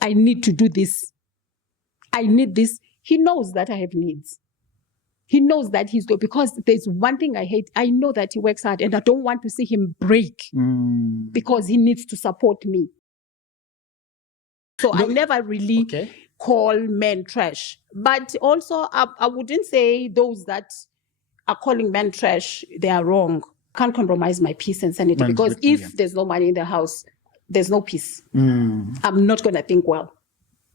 I need to do this. I need this. He knows that I have needs. He knows that he's good, because there's one thing I hate. I know that he works hard and I don't want to see him break because he needs to support me. So I never really call men trash. But also, I wouldn't say those that are calling men trash, they are wrong. Can't compromise my peace and sanity, because if there's no money in the house, there's no peace. I'm not going to think well.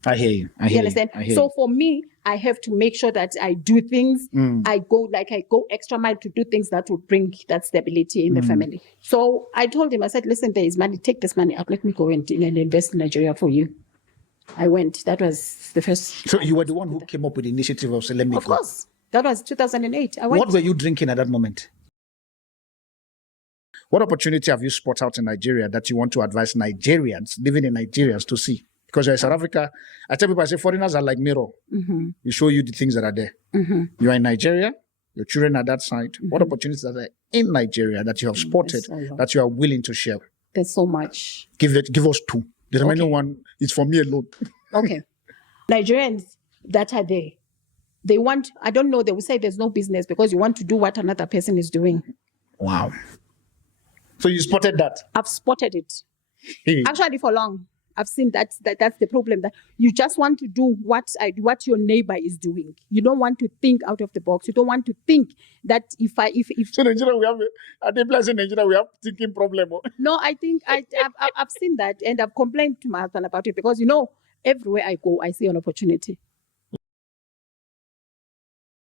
I hear you. You understand? So for me, I have to make sure that I do things. I go extra mile to do things that will bring that stability in the family. So I told him, I said, listen, there is money. Take this money up. Let me go and invest in Nigeria for you. I went. That was the first. So you were the one who came up with the initiative of saying, let me go. Of course. That was 2008. I went. What were you drinking at that moment? What opportunity have you spot out in Nigeria that you want to advise Nigerians living in Nigeria to see? Because you're in South Africa, I tell people, I say foreigners are like mirror. We show you the things that are there. You are in Nigeria, your children are that side. What opportunities are there in Nigeria that you have spotted that you are willing to share? There's so much. Give us two. The remaining one is for me alone. Okay. Nigerians that are there, they want, I don't know, they will say there's no business because you want to do what another person is doing. Wow. So you spotted that? I've spotted it. Actually, for long. I've seen that's the problem, that you just want to do what your neighbor is doing. You don't want to think out of the box. You don't want to think that if so in Nigeria we have in Nigeria we have thinking problem. No, I think I've seen that, and I've complained to my husband about it, because everywhere I go I see an opportunity.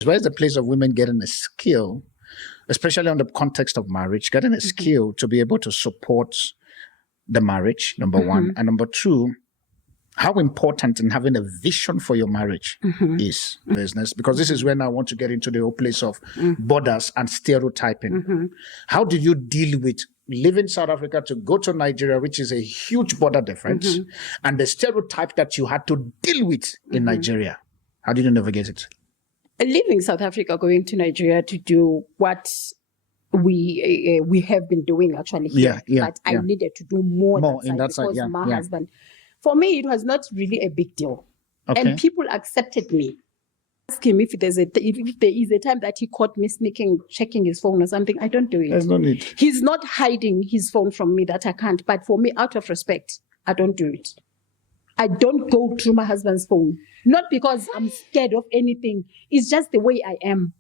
Where's the place of women getting a skill, especially on the context of marriage, getting a skill to be able to support the marriage, number one, and number two, how important in having a vision for your marriage is business, because this is when I want to get into the whole place of borders and stereotyping. How do you deal with leaving South Africa to go to Nigeria, which is a huge border difference, and the stereotype that you had to deal with in Nigeria? How did you navigate it? Leaving South Africa, going to Nigeria to do what we have been doing actually here, but I needed to do more in that side because my husband. For me, it was not really a big deal, and people accepted me. Ask him if there is a time that he caught me sneaking, checking his phone or something. I don't do it. There's no need. He's not hiding his phone from me that I can't. But for me, out of respect, I don't do it. I don't go through my husband's phone, not because I'm scared of anything. It's just the way I am.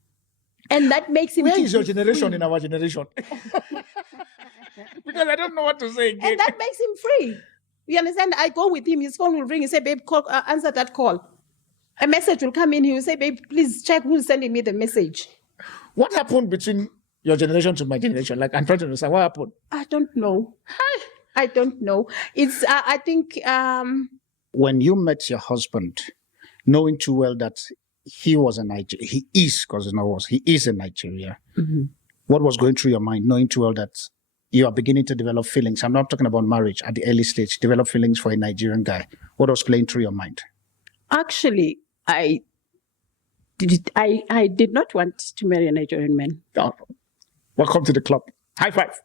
And that makes him. Where is your generation in our generation? Because I don't know what to say again. And that makes him free. You understand? I go with him, his phone will ring, he say, babe, call, answer that call. A message will come in, he will say, babe, please check who's sending me the message. What happened between your generation to my generation? Like, I'm trying to understand, what happened? I don't know. I don't know. It's, I think... When you met your husband, knowing too well that he was a Nigerian, he is in Nigeria. What was going through your mind, knowing too well that you are beginning to develop feelings? I'm not talking about marriage at the early stage. Develop feelings for a Nigerian guy. What was playing through your mind? Actually, I did not want to marry a Nigerian man. Oh, welcome to the club. High five.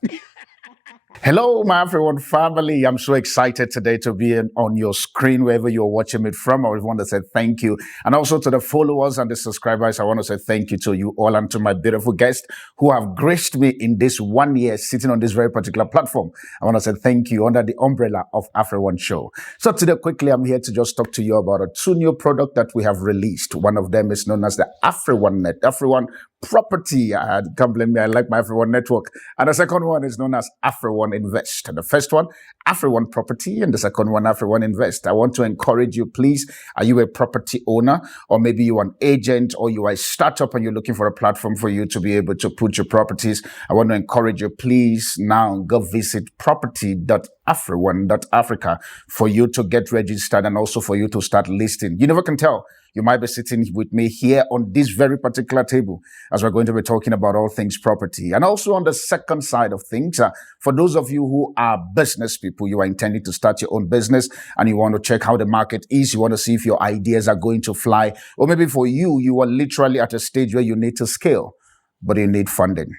Hello, my AfriOne family. I'm so excited today to be on your screen, wherever you're watching it from. I want to say thank you. And also to the followers and the subscribers, I want to say thank you to you all and to my beautiful guests who have graced me in this 1 year sitting on this very particular platform. I want to say thank you under the umbrella of AfriOne Show. So today, quickly, I'm here to just talk to you about two new products that we have released. One of them is known as the AfriOne Property. Can't blame me. I like my AfriOne network. And the second one is known as AfriOne Invest. And the first one, AfriOne Property, and the second one, AfriOne Invest. I want to encourage you, please. Are you a property owner, or maybe you're an agent, or you are a startup and you're looking for a platform for you to be able to put your properties? I want to encourage you, please, now go visit property.afrione.africa for you to get registered and also for you to start listing. You never can tell. You might be sitting with me here on this very particular table as we're going to be talking about all things property. And also on the second side of things, for those of you who are business people, you are intending to start your own business and you want to check how the market is, you want to see if your ideas are going to fly, or maybe for you, you are literally at a stage where you need to scale, but you need funding.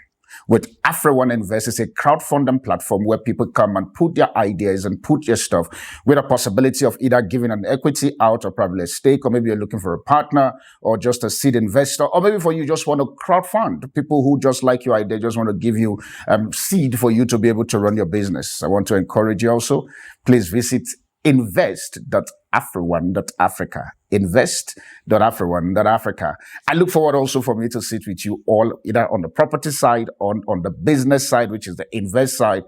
with AfriOne Invest. It's a crowdfunding platform where people come and put their ideas and put their stuff with a possibility of either giving an equity out or probably a stake, or maybe you're looking for a partner or just a seed investor, or maybe for you just want to crowdfund people who just like your idea, just want to give you seed for you to be able to run your business. I want to encourage you also, please visit invest.afrione.africa. Invest.afrione.africa. I look forward also for me to sit with you all, either on the property side, on the business side, which is the invest side,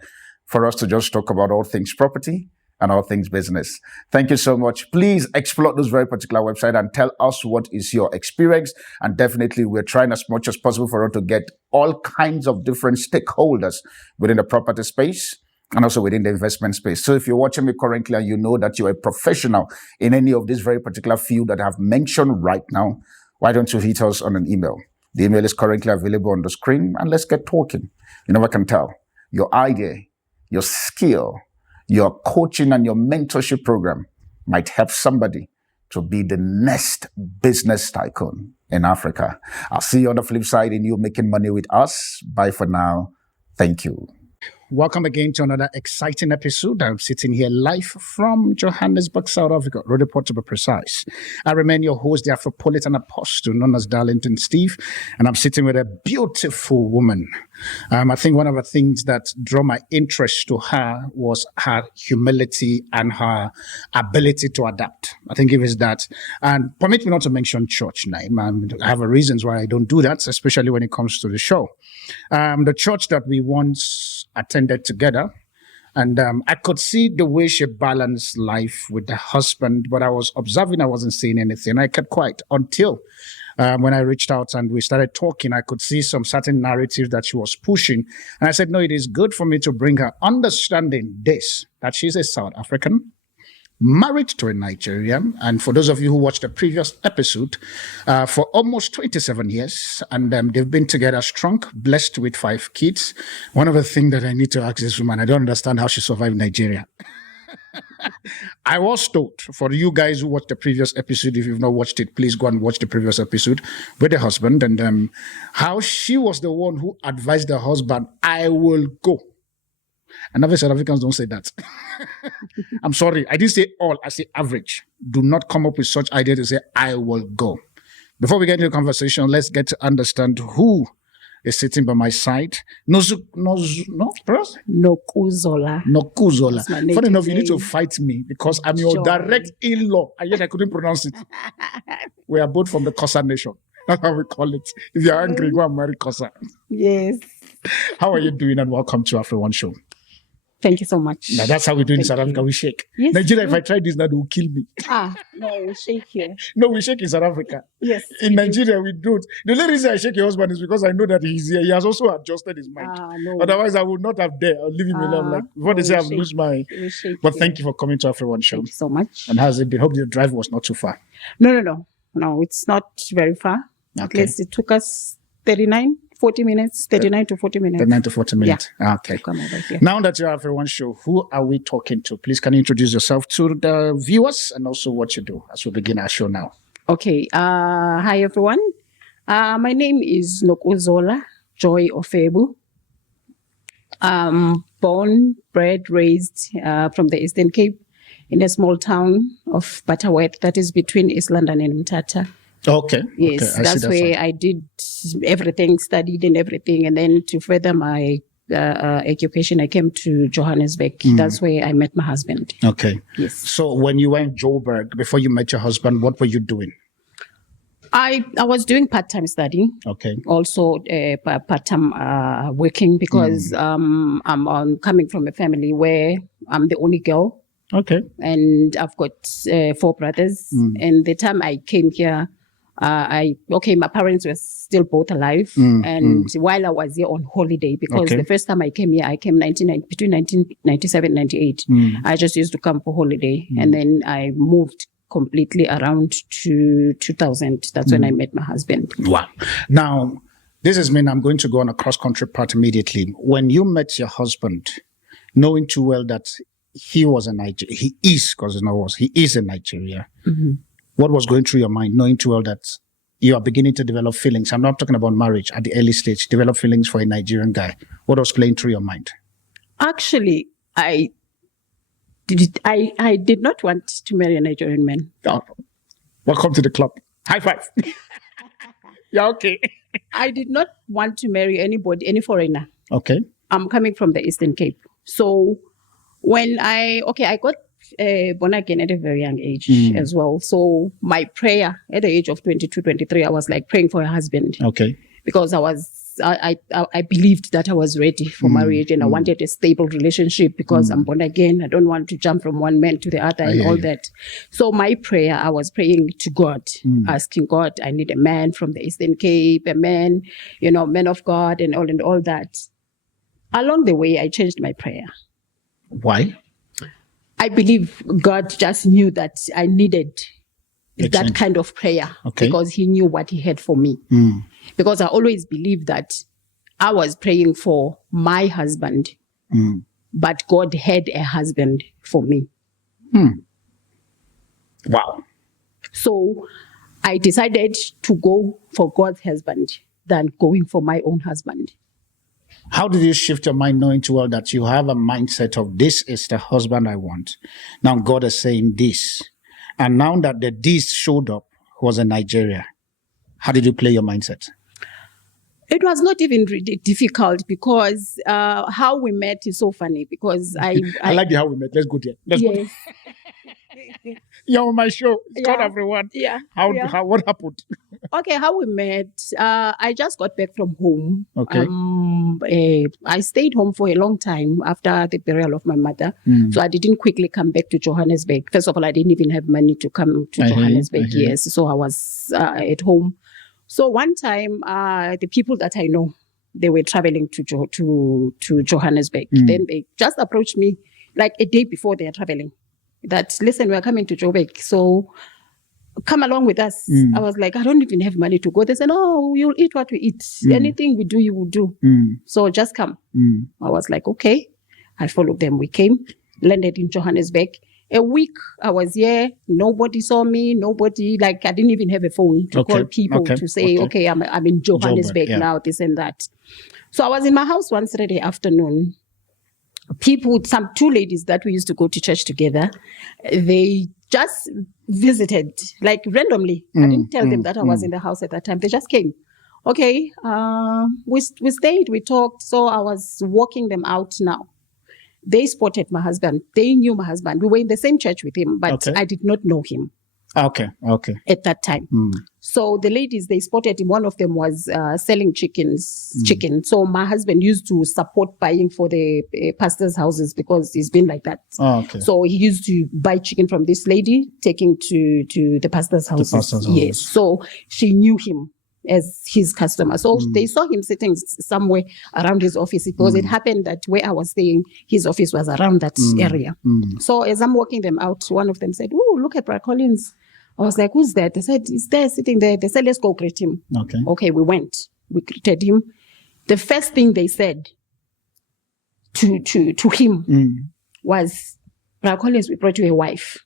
for us to just talk about all things property and all things business. Thank you so much. Please explore this very particular website and tell us what is your experience. And definitely we're trying as much as possible for us to get all kinds of different stakeholders within the property space and also within the investment space. So if you're watching me currently and you know that you're a professional in any of this very particular field that I have mentioned right now, why don't you hit us on an email? The email is currently available on the screen, and let's get talking. You never can tell. Your idea, your skill, your coaching and your mentorship program might help somebody to be the next business tycoon in Africa. I'll see you on the flip side in you making money with us. Bye for now. Thank you. Welcome again to another exciting episode. I'm sitting here live from Johannesburg, South Africa, Roodepoort to be precise. I remain your host, the Afropolitan Apostle, known as Darlington Steve, and I'm sitting with a beautiful woman. I think one of the things that drew my interest to her was her humility and her ability to adapt. I think it was that. And permit me not to mention church name. I have reasons why I don't do that, especially when it comes to the show. The church that we once attended together, and I could see the way she balanced life with the husband, but I was observing, I wasn't saying anything. I kept quiet until when I reached out and we started talking. I could see some certain narratives that she was pushing. And I said, no, it is good for me to bring her understanding this, that she's a South African, married to a Nigerian. And for those of you who watched the previous episode, for almost 27 years, and they've been together strong, blessed with 5 kids. One of the things that I need to ask this woman, I don't understand how she survived Nigeria. I was told, for you guys who watched the previous episode, if you've not watched it, please go and watch the previous episode with the husband, and how she was the one who advised the husband, I will go. And other South Africans don't say that. I'm sorry. I didn't say all. I say average. Do not come up with such idea to say, I will go. Before we get into the conversation, let's get to understand who is sitting by my side. Nokuzola. Nokuzola. Funny enough, you need to fight me because I'm your direct in-law, and yet I couldn't pronounce it. We are both from the Kosa nation. That's how we call it. If you're angry, go and marry Kosa. Yes. How are you doing, and welcome to AfriOne Show. Thank you so much. Now, that's how we do in South Africa. We shake. Yes, Nigeria, if I try this now, they will kill me. No, we shake here. No, we shake in South Africa. Yes. In Nigeria, we don't. The only reason I shake your husband is because I know that he's here. He has also adjusted his mind. No. Otherwise, I would not have dared. I'll leave him alone. Like, before they say I've lost my... But thank you for coming to AfriOne Show. Thank you so much. And how's it been? Hope the drive was not too far. No, it's not very far. Okay. At least it took us 39 to 40 minutes. 39 to 40 minutes. Yeah. Okay. Come over here. Now that you're AfriOne Show, who are we talking to? Please, can you introduce yourself to the viewers and also what you do as we begin our show now? Okay. Hi, everyone. My name is Nokuzola Joy Ofoegbu. Born, bred, raised from the Eastern Cape in a small town of Butterworth that is between East London and Mthatha. Okay. Yes, okay. That's where I did everything, studied and everything. And then to further my education, I came to Johannesburg. That's where I met my husband. Okay. Yes. So when you were in Joburg, before you met your husband, what were you doing? I was doing part-time studying. Okay. Also part-time working because I'm coming from a family where I'm the only girl. Okay. And I've got 4 brothers. And the time I came here, my parents were still both alive. And while I was here on holiday, because the first time I came here, I came between 1997 and 98. I just used to come for holiday. And then I moved completely around to 2000. That's when I met my husband. Wow. Now, this is mean I'm going to go on a cross-country part immediately. When you met your husband, knowing too well that he was a Nigerian, he is a Nigeria. What was going through your mind, knowing too well that you are beginning to develop feelings. I'm not talking about marriage at the early stage. Develop feelings for a Nigerian guy. What was playing through your mind? Actually, I did not want to marry a Nigerian man. Oh, welcome to the club. High five. Yeah, okay. I did not want to marry anybody, any foreigner. Okay. I'm coming from the Eastern Cape. So when I got born again at a very young age as well. So my prayer at the age of 22, 23, I was like praying for a husband. Okay. Because I believed that I was ready for marriage and I wanted a stable relationship because I'm born again. I don't want to jump from one man to the other and all that. So my prayer, I was praying to God, asking God, I need a man from the Eastern Cape, a man, man of God and all that. Along the way, I changed my prayer. Why? I believe God just knew that I needed that kind of prayer because he knew what he had for me. Because I always believed that I was praying for my husband, but God had a husband for me. Wow. So I decided to go for God's husband than going for my own husband. How did you shift your mind knowing too well that you have a mindset of this is the husband I want? Now God is saying this. And now that the this showed up was in Nigeria, how did you play your mindset? It was not even really difficult because how we met is so funny because I like how we met. Let's go there. Let's go. You're on my show. It's called AfriOne. Yeah. How what happened? Okay, how we met. I just got back from home. Okay. I stayed home for a long time after the burial of my mother. So I didn't quickly come back to Johannesburg. First of all, I didn't even have money to come to Johannesburg. Yes. So I was at home. So one time, the people that I know, they were traveling to Johannesburg. Then they just approached me like a day before they are traveling. That, listen, we are coming to Joburg, so come along with us. I was like, I don't even have money to go. They said, oh, you'll eat what we eat. Anything we do, you will do. So just come. I was like, okay. I followed them. We came, landed in Johannesburg. A week I was here. Nobody saw me. Nobody, I didn't even have a phone to call people to say, okay, I'm in Johannesburg now, this and that. So I was in my house one Saturday afternoon. Two ladies that we used to go to church together, they just visited, randomly. I didn't tell them that I was in the house at that time. They just came. Okay, we stayed, we talked. So I was walking them out now. They spotted my husband. They knew my husband. We were in the same church with him, but I did not know him. Okay. At that time. So the ladies, they spotted him. One of them was selling chicken. So my husband used to support buying for the pastor's houses because he's been like that. So he used to buy chicken from this lady, taking to the pastor's houses. Yes. So she knew him as his customer. So they saw him sitting somewhere around his office because it happened that where I was staying, his office was around that area. So as I'm walking them out, one of them said, oh, look at Brother Collins. I was like, who's that? They said, he's there sitting there. They said, let's go greet him. Okay, we went. We greeted him. The first thing they said to him was, Brother Collins, we brought you a wife.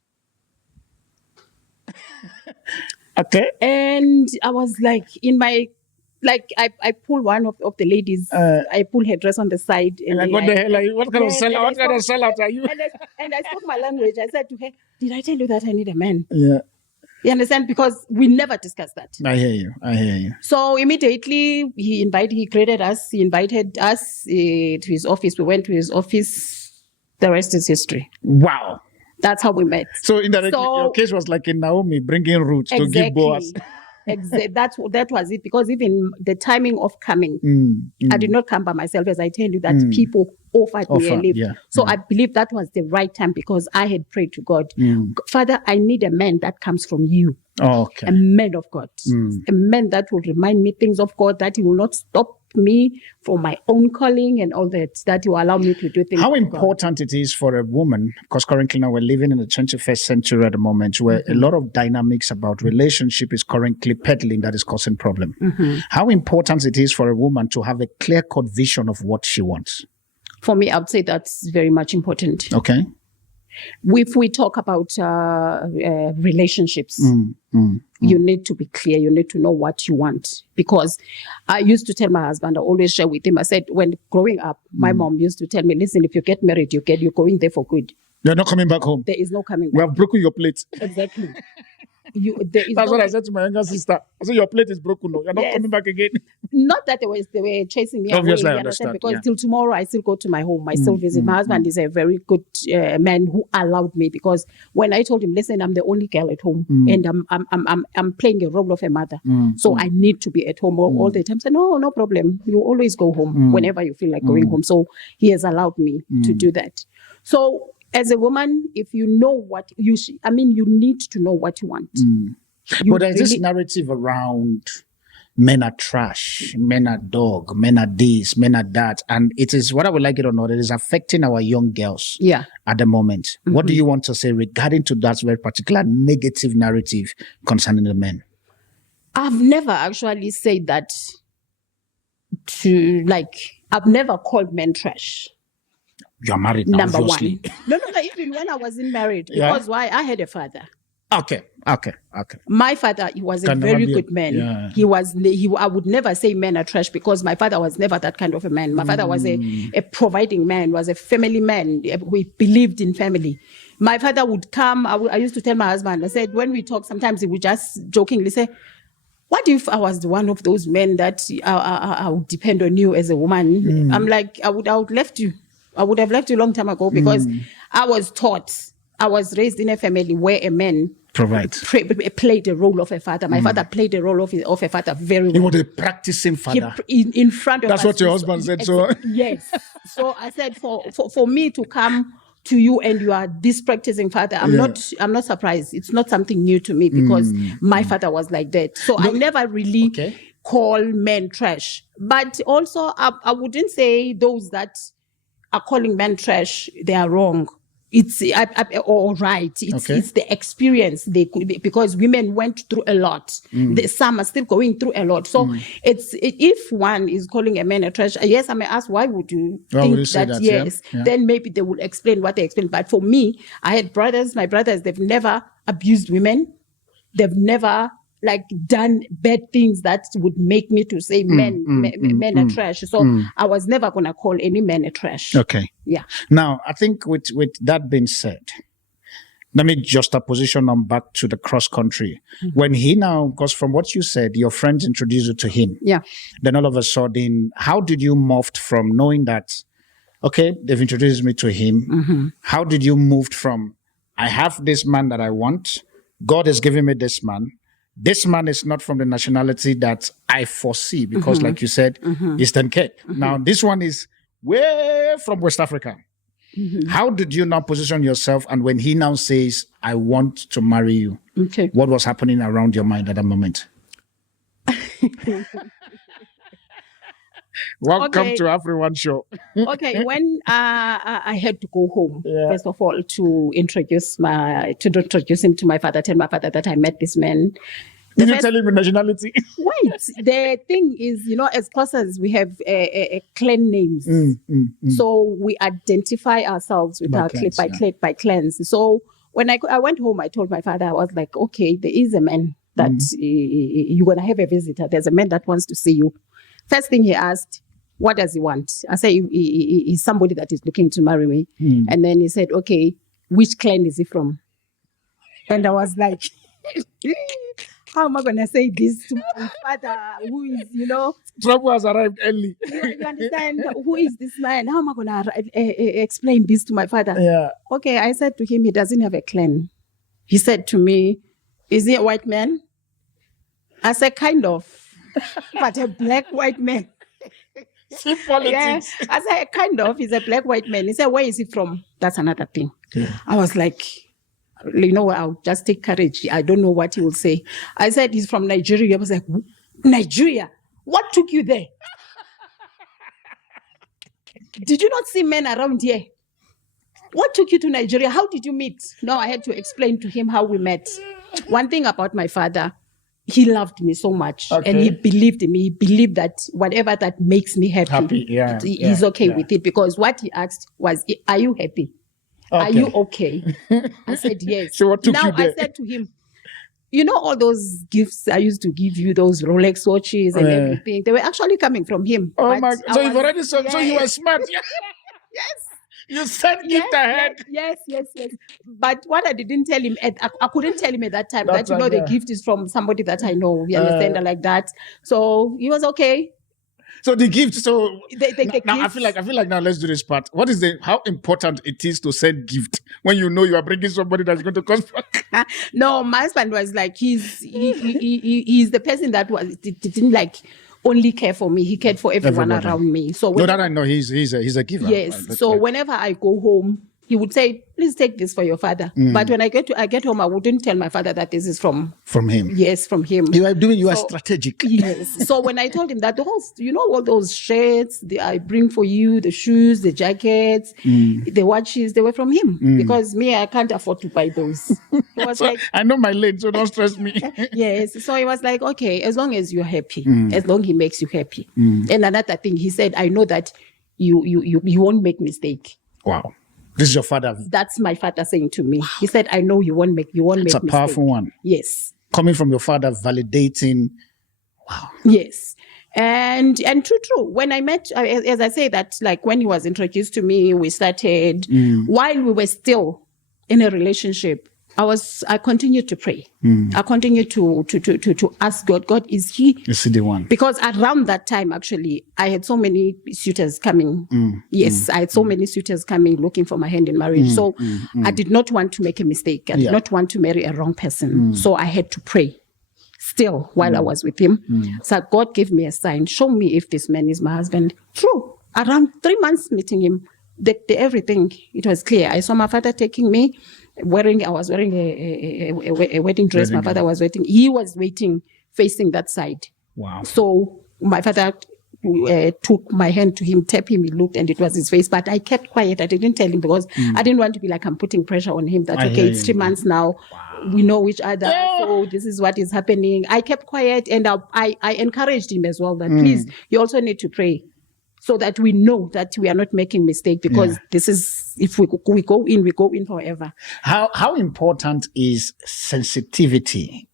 Okay. And I was like, I pull one of the ladies, I pull her dress on the side. And what the hell are you? What kind of sellout are you? And I spoke my language. I said to her, did I tell you that I need a man? Yeah. You understand? Because we never discussed that. I hear you. So immediately he greeted us. He invited us to his office. We went to his office. The rest is history. Wow. That's how we met. So indirectly, your case was like in Naomi bringing roots to give Boaz. Exactly. That was it. Because even the timing of coming, I did not come by myself, as I tell you, that people offered me a lift. So I believe that was the right time because I had prayed to God. Father, I need a man that comes from you. A man of God. A man that will remind me things of God, that he will not stop me from my own calling and all that he will allow me to do things. How important it is for a woman, because currently now we're living in the 21st century at the moment where a lot of dynamics about relationship is currently peddling that is causing problem. How important it is for a woman to have a clear-cut vision of what she wants? For me, I would say that's very much important. Okay. If we talk about relationships, you need to be clear. You need to know what you want. Because I used to tell my husband, I always share with him, I said, when growing up, my mom used to tell me, listen, if you get married, you're going there for good. You're not coming back home. There is no coming back. We have broken your plate. Exactly. That's what I said to my younger sister. I said, your plate is broken. No, you're not coming back again. Not that they were chasing me Obviously, away. I understand. Because till tomorrow, I still go to my home. I still visit. My husband is a very good man who allowed me, because when I told him, listen, I'm the only girl at home, and I'm playing a role of a mother, so I need to be at home all the time. So no problem. You always go home whenever you feel like going home. So he has allowed me to do that. So as a woman, if you know what you need to know what you want. But there's this narrative around men are trash, men are dog, men are this, men are that. And it is, whether we like it or not, it is affecting our young girls at the moment. What do you want to say regarding to that very particular negative narrative concerning the men? I've never actually said that I've never called men trash. You're married now, Number obviously. one. No, even when I wasn't married. Because why? I had a father. Okay. My father, he was a very good man. Yeah. I would never say men are trash, because my father was never that kind of a man. My father was a providing man, was a family man. We believed in family. My father would come. I used to tell my husband, I said, when we talk, sometimes he would just jokingly say, what if I was one of those men that I would depend on you as a woman? I'm like, I would have left you. I would have left you a long time ago, because I was raised in a family where a man played the role of a father. My father played the role of a father very well. He was a practicing father. In front of us. That's what your husband said. So yes. So I said, for me to come to you and you are this practicing father, I'm not surprised. It's not something new to me, because my father was like that. So I never really call men trash. But also, I wouldn't say those that are calling men trash, they are wrong. It's all right. It's the experience because women went through a lot. Some are still going through a lot. So if one is calling a man a trash, yes, I may ask, why would you think that? Yes, then maybe they will explain what they explain. But for me, I had brothers. My brothers, they've never abused women. They've never done bad things that would make me to say men are trash. So I was never going to call any man a trash. Okay. Yeah. Now, I think with that being said, let me just position on back to the cross country. When he now, because from what you said, your friends introduced you to him. Yeah. Then all of a sudden, how did you move from knowing that, okay, they've introduced me to him. How did you move from, I have this man that I want, God has given me this man. This man is not from the nationality that I foresee, because like you said, Eastern Cape. Now, this one is way from West Africa. How did you now position yourself? And when he now says, I want to marry you, what was happening around your mind at that moment? Welcome to AfriOne Show. Okay, when I had to go home, first of all, to introduce him to my father, tell my father that I met this man. Did you tell him the nationality? Wait, the thing is, as Xhosas, we have clan names. So we identify ourselves with our by clans. So when I went home, I told my father, I was like, okay, there is a man that you're going to have a visitor. There's a man that wants to see you. First thing he asked, what does he want? I said, he's somebody that is looking to marry me. And then he said, okay, which clan is he from? And I was like, how am I going to say this to my father who is, Trouble has arrived early. You understand? Who is this man? How am I going to explain this to my father? Yeah. Okay, I said to him, he doesn't have a clan. He said to me, is he a white man? I said, kind of. But a black white man. See politics. Yeah. I said, kind of. He's a black white man. He said, where is he from? That's another thing. Yeah. I was like, I'll just take courage. I don't know what he will say. I said, he's from Nigeria. I was like, Nigeria? What took you there? Did you not see men around here? What took you to Nigeria? How did you meet? No, I had to explain to him how we met. One thing about my father, he loved me so much, and he believed in me. He believed that whatever that makes me happy, he's okay with it, because what he asked was, are you happy? Are you okay? I said, yes. So what took now you there? I said to him, you know, all those gifts I used to give you, those Rolex watches and everything, they were actually coming from him. Oh my God. So you've already so you were smart. Yes. You sent gift ahead. Yes. But what I didn't tell him, I couldn't tell him at that time that, the gift is from somebody that I know. You understand? Like that. So he was okay. So the gift, so now gift. I feel like now let's do this part. What is how important it is to send gift when you know you are bringing somebody that's going to cost back? No, my husband was like, he's the person that didn't like only care for me. He cared for everyone around me. So that I know, he's a giver. Yes. So whenever I go home, he would say, please take this for your father. But when I get home, I wouldn't tell my father that this is from him. Yes, from him. You are strategic. Yes. So when I told him that all those shirts I bring for you, the shoes, the jackets, the watches, they were from him. Because me, I can't afford to buy those. He was like, I know my lane, so don't stress me. Yes. So he was like, okay, as long as you're happy, as long as he makes you happy. And another thing, he said, I know that you won't make mistake. Wow. This is your father. That's my father saying to me. He said, I know you won't make mistake. It's a powerful one. Yes. Coming from your father, validating. Wow. Yes. And true. When I met, as I say that, like when he was introduced to me, we started, while we were still in a relationship, I continued to pray. I continued to ask God, is he the one? Because around that time, actually, I had so many suitors coming. Yes, I had so many suitors coming looking for my hand in marriage. So I did not want to make a mistake. I did not want to marry a wrong person. So I had to pray still while I was with him. So God gave me a sign. Show me if this man is my husband. True. Around 3 months meeting him, everything, it was clear. I saw my father taking me. I was wearing a wedding dress. My father was waiting. He was waiting, facing that side. Wow. So my father took my hand to him, tapped him, he looked, and it was his face. But I kept quiet. I didn't tell him because I didn't want to be like I'm putting pressure on him that, it's 3 months now. Wow. We know each other. So this is what is happening. I kept quiet, and I encouraged him as well that please, you also need to pray, so that we know that we are not making mistake, because this is, if we go in forever. How important is sensitivity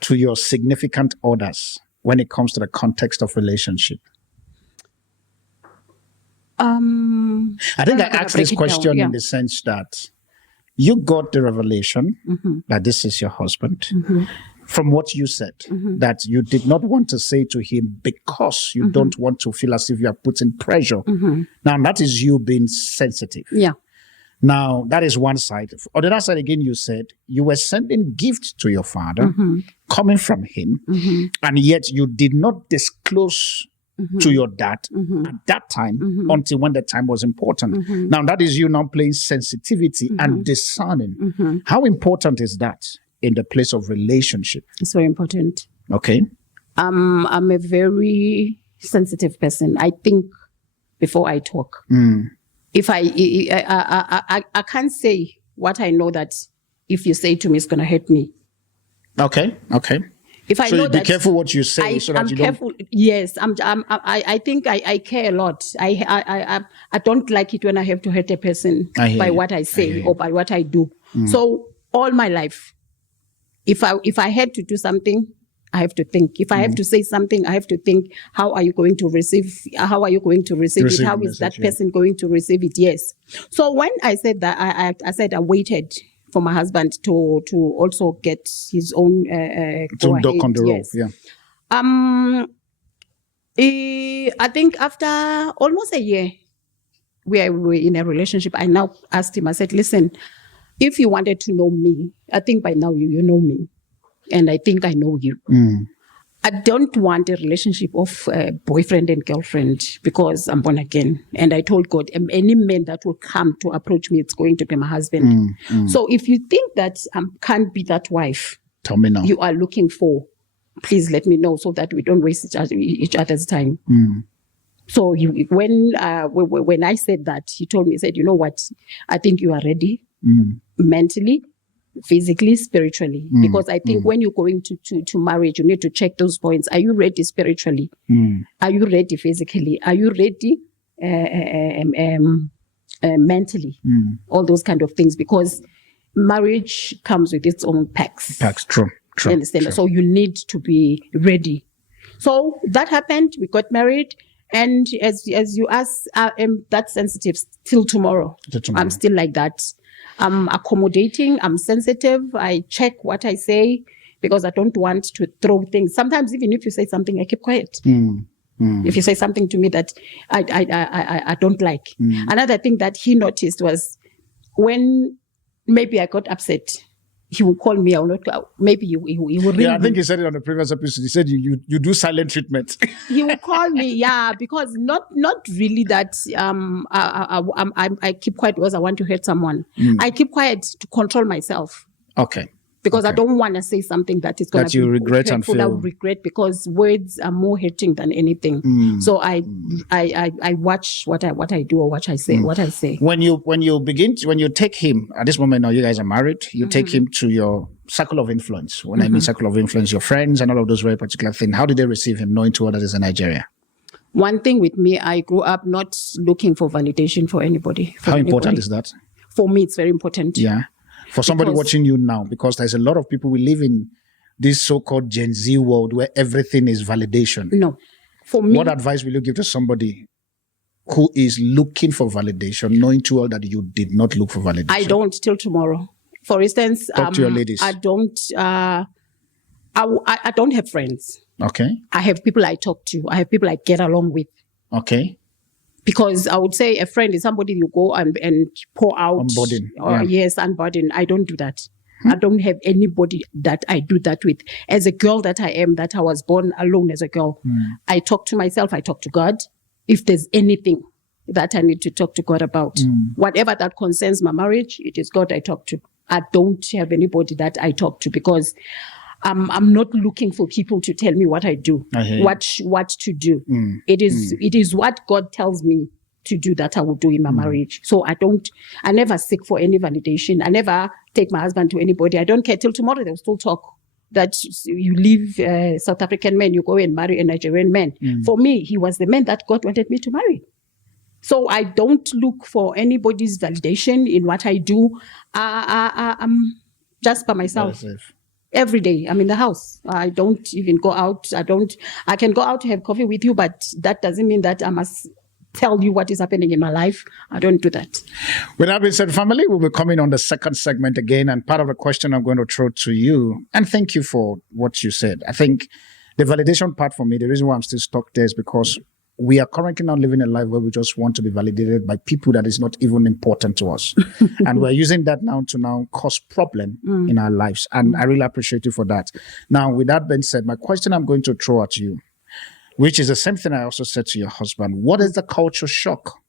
to your significant others when it comes to the context of relationship? I think I asked this question in the sense that you got the revelation that this is your husband. From what you said, that you did not want to say to him because you don't want to feel as if you are putting pressure. Now, that is you being sensitive. Yeah. Now, that is one side. On the other side, again, you said you were sending gifts to your father, coming from him, and yet you did not disclose to your dad at that time until when the time was important. Now, that is you now playing sensitivity and discerning. How important is that in the place of relationship? It's very important. Okay. I'm a very sensitive person. I think before I talk. If I can't say what I know that if you say to me, it's going to hurt me. Okay. If I know be careful what you say, so that I'm you careful. don't. Yes, I think I care a lot. I don't like it when I have to hurt a person by what I say or by what I do. So all my life, if I had to do something, I have to think. If I have to say something, I have to think, how are you going to receive it? How is that person going to receive it? Yes. So when I said that, I said I waited for my husband to also get his own duck on the rope. Yeah. I think after almost a year, we were in a relationship. I now asked him, I said, listen, if you wanted to know me, I think by now you know me. And I think I know you. I don't want a relationship of boyfriend and girlfriend because I'm born again. And I told God, any man that will come to approach me, it's going to be my husband. So if you think that I can't be that wife, tell me now. You are looking for, please let me know so that we don't waste each other's time. So when I said that, he told me, he said, you know what? I think you are ready mentally, physically, spiritually, because I think when you're going to marriage, you need to check those points. Are you ready spiritually? Are you ready physically? Are you ready mentally, all those kind of things, because marriage comes with its own perks. True. You understand? True. So you need to be ready. So that happened. We got married. And as you ask, I am that sensitive till tomorrow. I'm still like that. I'm accommodating. I'm sensitive. I check what I say because I don't want to throw things. Sometimes even if you say something, I keep quiet. If you say something to me that I don't like. Another thing that he noticed was when maybe I got upset, he will call me. I will not. Maybe he will ring me. I think he said it on the previous episode. He said you do silent treatment. He will call me, because not really that I keep quiet because I want to hurt someone. I keep quiet to control myself. Okay. Because I don't want to say something that is going to be regret and feel. I regret, because words are more hurting than anything. So I watch what I do or what I say. When you take him at this moment now, you guys are married. You take him to your circle of influence. When I mean circle of influence, your friends and all of those very particular things. How did they receive him, knowing to others is in Nigeria? One thing with me, I grew up not looking for validation for anybody. How important is that? For me, it's very important. Yeah. For somebody watching you now, because there's a lot of people, we live in this so-called Gen Z world where everything is validation. No. For me, what advice will you give to somebody who is looking for validation, knowing too well that you did not look for validation? I don't till tomorrow. For instance, talk to your ladies. I don't have friends. Okay. I have people I talk to. I have people I get along with. Okay. Because I would say a friend is somebody you go and pour out. Unburden. Yes, unburden. I don't do that. I don't have anybody that I do that with. As a girl that I am, that I was born alone as a girl, I talk to myself, I talk to God. If there's anything that I need to talk to God about, whatever that concerns my marriage, it is God I talk to. I don't have anybody that I talk to, because I'm not looking for people to tell me what I do, what to do. It is what God tells me to do that I will do in my marriage. So I never seek for any validation. I never take my husband to anybody. I don't care till tomorrow. They'll still talk that you leave a South African man, you go and marry a Nigerian man. For me, he was the man that God wanted me to marry. So I don't look for anybody's validation in what I do. I'm just by myself. Every day I'm in the house. I don't even go out. I can go out to have coffee with you, but that doesn't mean that I must tell you what is happening in my life. I don't do that. With that being said, family, we'll be coming on the second segment again. And part of the question I'm going to throw to you, and thank you for what you said. I think the validation part for me, the reason why I'm still stuck there is because we are currently now living a life where we just want to be validated by people that is not even important to us. And we're using that now to cause problem in our lives. And I really appreciate you for that. Now, with that being said, my question I'm going to throw at you, which is the same thing I also said to your husband. What is the culture shock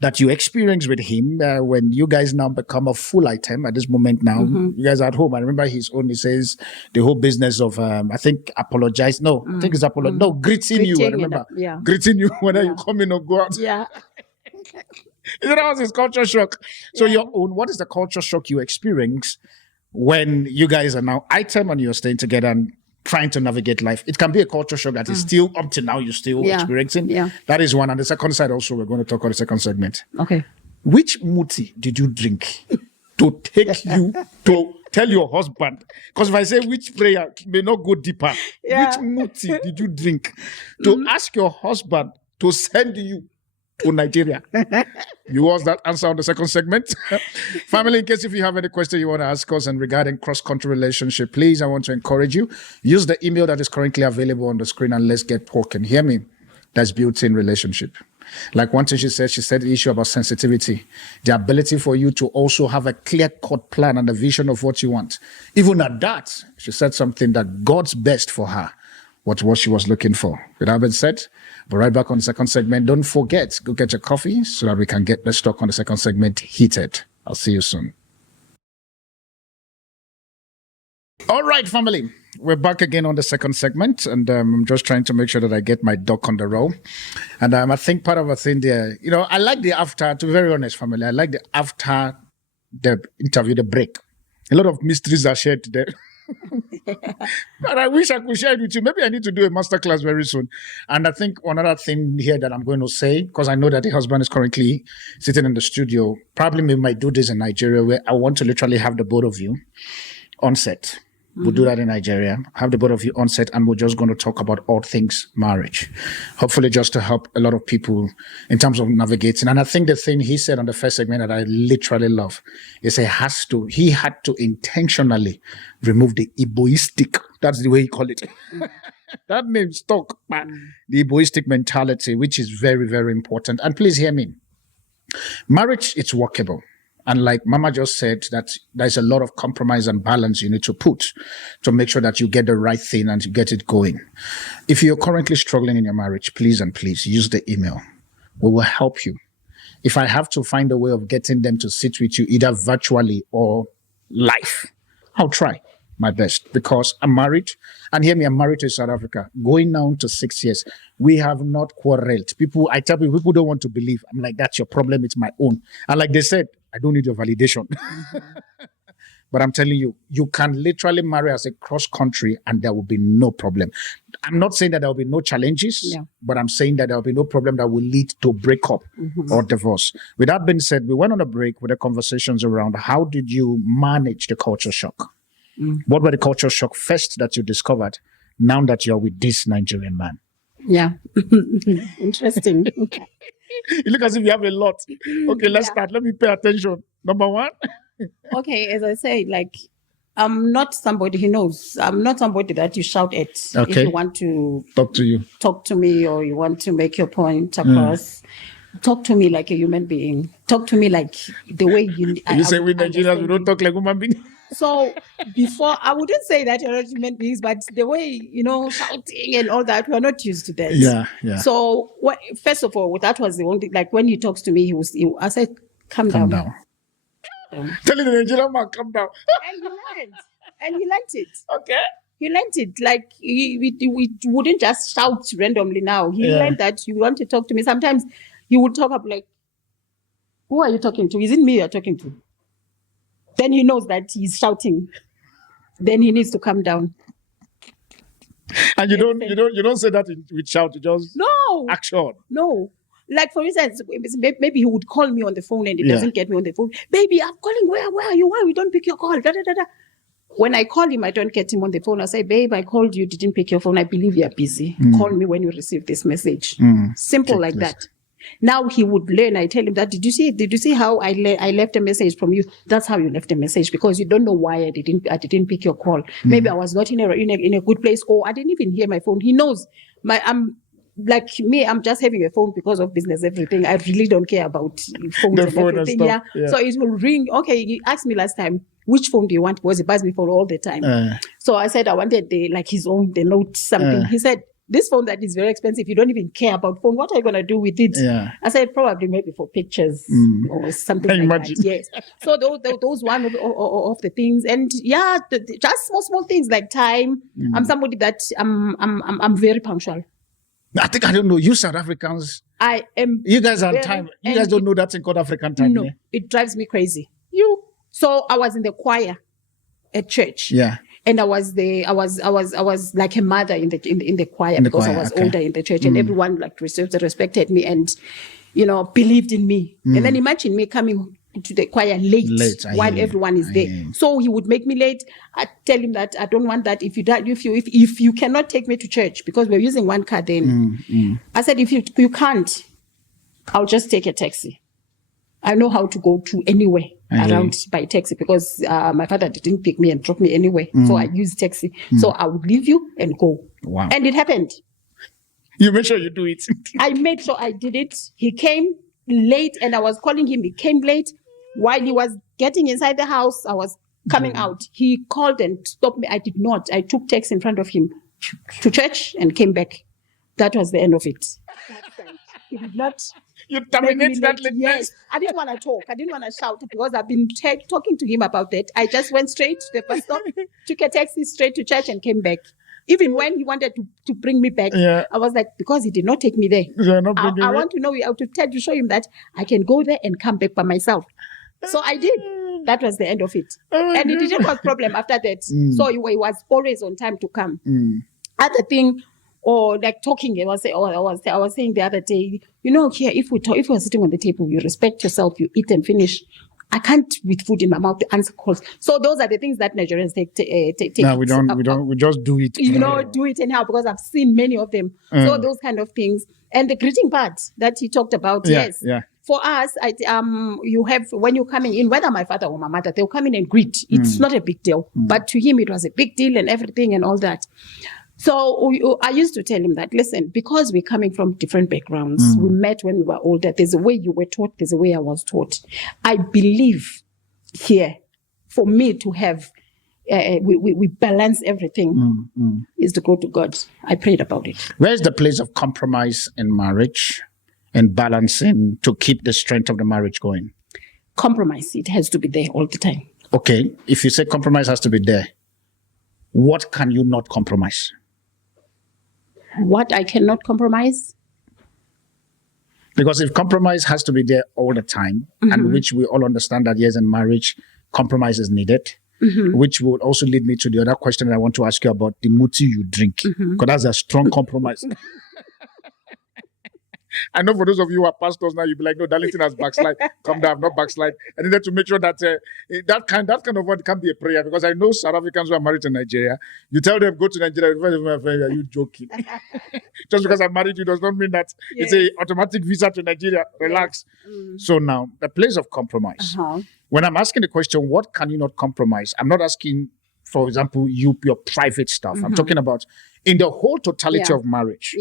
that you experience with him when you guys now become a full item at this moment now? You guys are at home. I remember he says the whole business of, I think, apologize. No, I think it's apologize. No, greeting you. I remember. Greeting you whether you come in or go out. Yeah. That was his culture shock. So your own, what is the culture shock you experience when you guys are now item and you're staying together and trying to navigate life? It can be a culture shock that is still up to now you're still experiencing. Yeah. That is one. And the second side also, we're going to talk about the second segment. Okay. Which muti did you drink to take you to tell your husband? Because if I say which prayer may not go deeper, which muti did you drink to ask your husband to send you to Nigeria? You was that answer on the second segment. Family, in case if you have any question you want to ask us and regarding cross-country relationship, please, I want to encourage you. Use the email that is currently available on the screen and let's get talking. Hear me? That's built-in relationship. Like one thing she said the issue about sensitivity, the ability for you to also have a clear-cut plan and a vision of what you want. Even at that, she said something that God's best for her, what she was looking for. With that being said, but right back on the second segment. Don't forget, go get your coffee so that we can get the stock on the second segment heated. I'll see you soon. All right, family. We're back again on the second segment, and I'm just trying to make sure that I get my duck on the roll. And I think part of the thing there, I like the after, to be very honest, family, I like the after the interview, the break. A lot of mysteries are shared there. But I wish I could share it with you. Maybe I need to do a masterclass very soon. And I think another thing here that I'm going to say, because I know that the husband is currently sitting in the studio, probably we might do this in Nigeria, where I want to literally have the both of you on set. We'll do that in Nigeria. Have the both of you on set, and we're just going to talk about all things marriage. Hopefully just to help a lot of people in terms of navigating. And I think the thing he said on the first segment that I literally love is he had to intentionally remove the egoistic, that's the way he called it. That name stuck, the egoistic mentality, which is very, very important. And please hear me. Marriage, it's workable. And like Mama just said, that there's a lot of compromise and balance you need to put to make sure that you get the right thing and you get it going. If you're currently struggling in your marriage, please and please use the email. We will help you. If I have to find a way of getting them to sit with you, either virtually or live, I'll try my best, because I'm married. And hear me, I'm married to South Africa, going now to 6 years. We have not quarreled. I tell people don't want to believe. I'm like, that's your problem. It's my own. And like they said, I don't need your validation. But I'm telling you, you can literally marry as a cross country and there will be no problem. I'm not saying that there will be no challenges, but I'm saying that there will be no problem that will lead to breakup or divorce. With that being said, we went on a break with the conversations around how did you manage the culture shock? What were the culture shock first that you discovered now that you're with this Nigerian man? Yeah. Interesting. You look as if you have a lot. Okay, let's start. Let me pay attention. Number one. Okay, as I say, like, I'm not somebody he knows. I'm not somebody that you shout at if you want to talk to me, or you want to make your point across. Talk to me like a human being. Talk to me like the way you. You say we Nigerians, we don't talk like human beings. So before, I wouldn't say that you're not human beings, but the way, shouting and all that, we're not used to that. Yeah. So first of all, that was the only, like when he talks to me, I said, calm down. Telling the Nigerian man, calm down. And he learned it. Okay. He learned it. Like, we wouldn't just shout randomly now. He learned that you want to talk to me. Sometimes he would talk up like, who are you talking to? Is it me you're talking to? Then he knows that he's shouting. Then he needs to calm down. And you don't say that with shout. You just action. No. Like, for instance, maybe he would call me on the phone and he doesn't get me on the phone. Baby, I'm calling. Where are you? Why we don't pick your call? Da, da, da, da. When I call him, I don't get him on the phone. I say, babe, I called you, didn't pick your phone. I believe you're busy. Call me when you receive this message. Simple like that. Now he would learn. I tell him that, did you see how I left a message from you? That's how you left a message, because you don't know why I didn't pick your call. Maybe I was not in a good place, or I didn't even hear my phone. He knows I'm like me, I'm just having a phone because of business, everything. I really don't care about phones and everything. Yeah. So it will ring. Okay, you asked me last time, which phone do you want? Because he buys me phone all the time. So I said I wanted his own, the Note something. He said, this phone that is very expensive, you don't even care about phone. What are you going to do with it? I said, probably maybe for pictures or something like that. Yes. So those one of the things. And just small things like time. I'm somebody that I'm very punctual. I don't know. You South Africans. I am. You guys are on time. You guys don't know that thing called African time. No, it drives me crazy. So I was in the choir at church. Yeah. And I was like a mother in the choir, because I was older in the church, and everyone like respected me and, believed in me. And then imagine me coming to the choir late while everyone is there. So he would make me late. I tell him that I don't want that. If you cannot take me to church, because we're using one car then. I said, if you can't, I'll just take a taxi. I know how to go to anywhere around by taxi, because my father didn't pick me and drop me anywhere. So I used taxi. So I would leave you and go. Wow. And it happened. You made sure you do it. I made sure I did it. He came late and I was calling him. He came late. While he was getting inside the house, I was coming out. He called and stopped me. I did not. I took taxi in front of him to church and came back. That was the end of it. He did not. You terminate that lateness. Yes. I didn't want to talk. I didn't want to shout, because I've been talking to him about that. I just went straight to the bus stop, took a taxi straight to church and came back. Even when he wanted to bring me back, I was like, because he did not take me there. I want to know how to show him that I can go there and come back by myself. So I did. That was the end of it. And it didn't cause problem after that. So he was always on time to come. Other thing, or like talking, I was saying the other day, here, if we're sitting on the table, you respect yourself, you eat and finish. I can't, with food in my mouth, to answer calls. So those are the things that Nigerians take. No, we don't. We just do it. Do it anyhow, because I've seen many of them. So those kind of things. And the greeting part that he talked about, yes. Yeah. For us, you have, when you're coming in, whether my father or my mother, they'll come in and greet. It's not a big deal. But to him, it was a big deal and everything and all that. So I used to tell him that, listen, because we're coming from different backgrounds, we met when we were older. There's a way you were taught, there's a way I was taught. I believe here, for me to have, we balance everything, is to go to God. I prayed about it. Where's the place of compromise in marriage and balancing to keep the strength of the marriage going? Compromise, it has to be there all the time. Okay, if you say compromise has to be there, what can you not compromise? What I cannot compromise? Because if compromise has to be there all the time, and which we all understand that, yes, in marriage, compromise is needed, which would also lead me to the other question I want to ask you about the muti you drink, because that's a strong compromise. I know for those of you who are pastors now, you'll be like, no, Darlington has backslide. Come down, not backslide. I needed to make sure that that kind of word can be a prayer, because I know South Africans who are married to Nigeria. You tell them, go to Nigeria. Are you joking? Just because I'm married you does not mean that it's an automatic visa to Nigeria. Relax. So now, the place of compromise. When I'm asking the question, what can you not compromise? I'm not asking, for example, your private stuff. I'm talking about in the whole totality of marriage.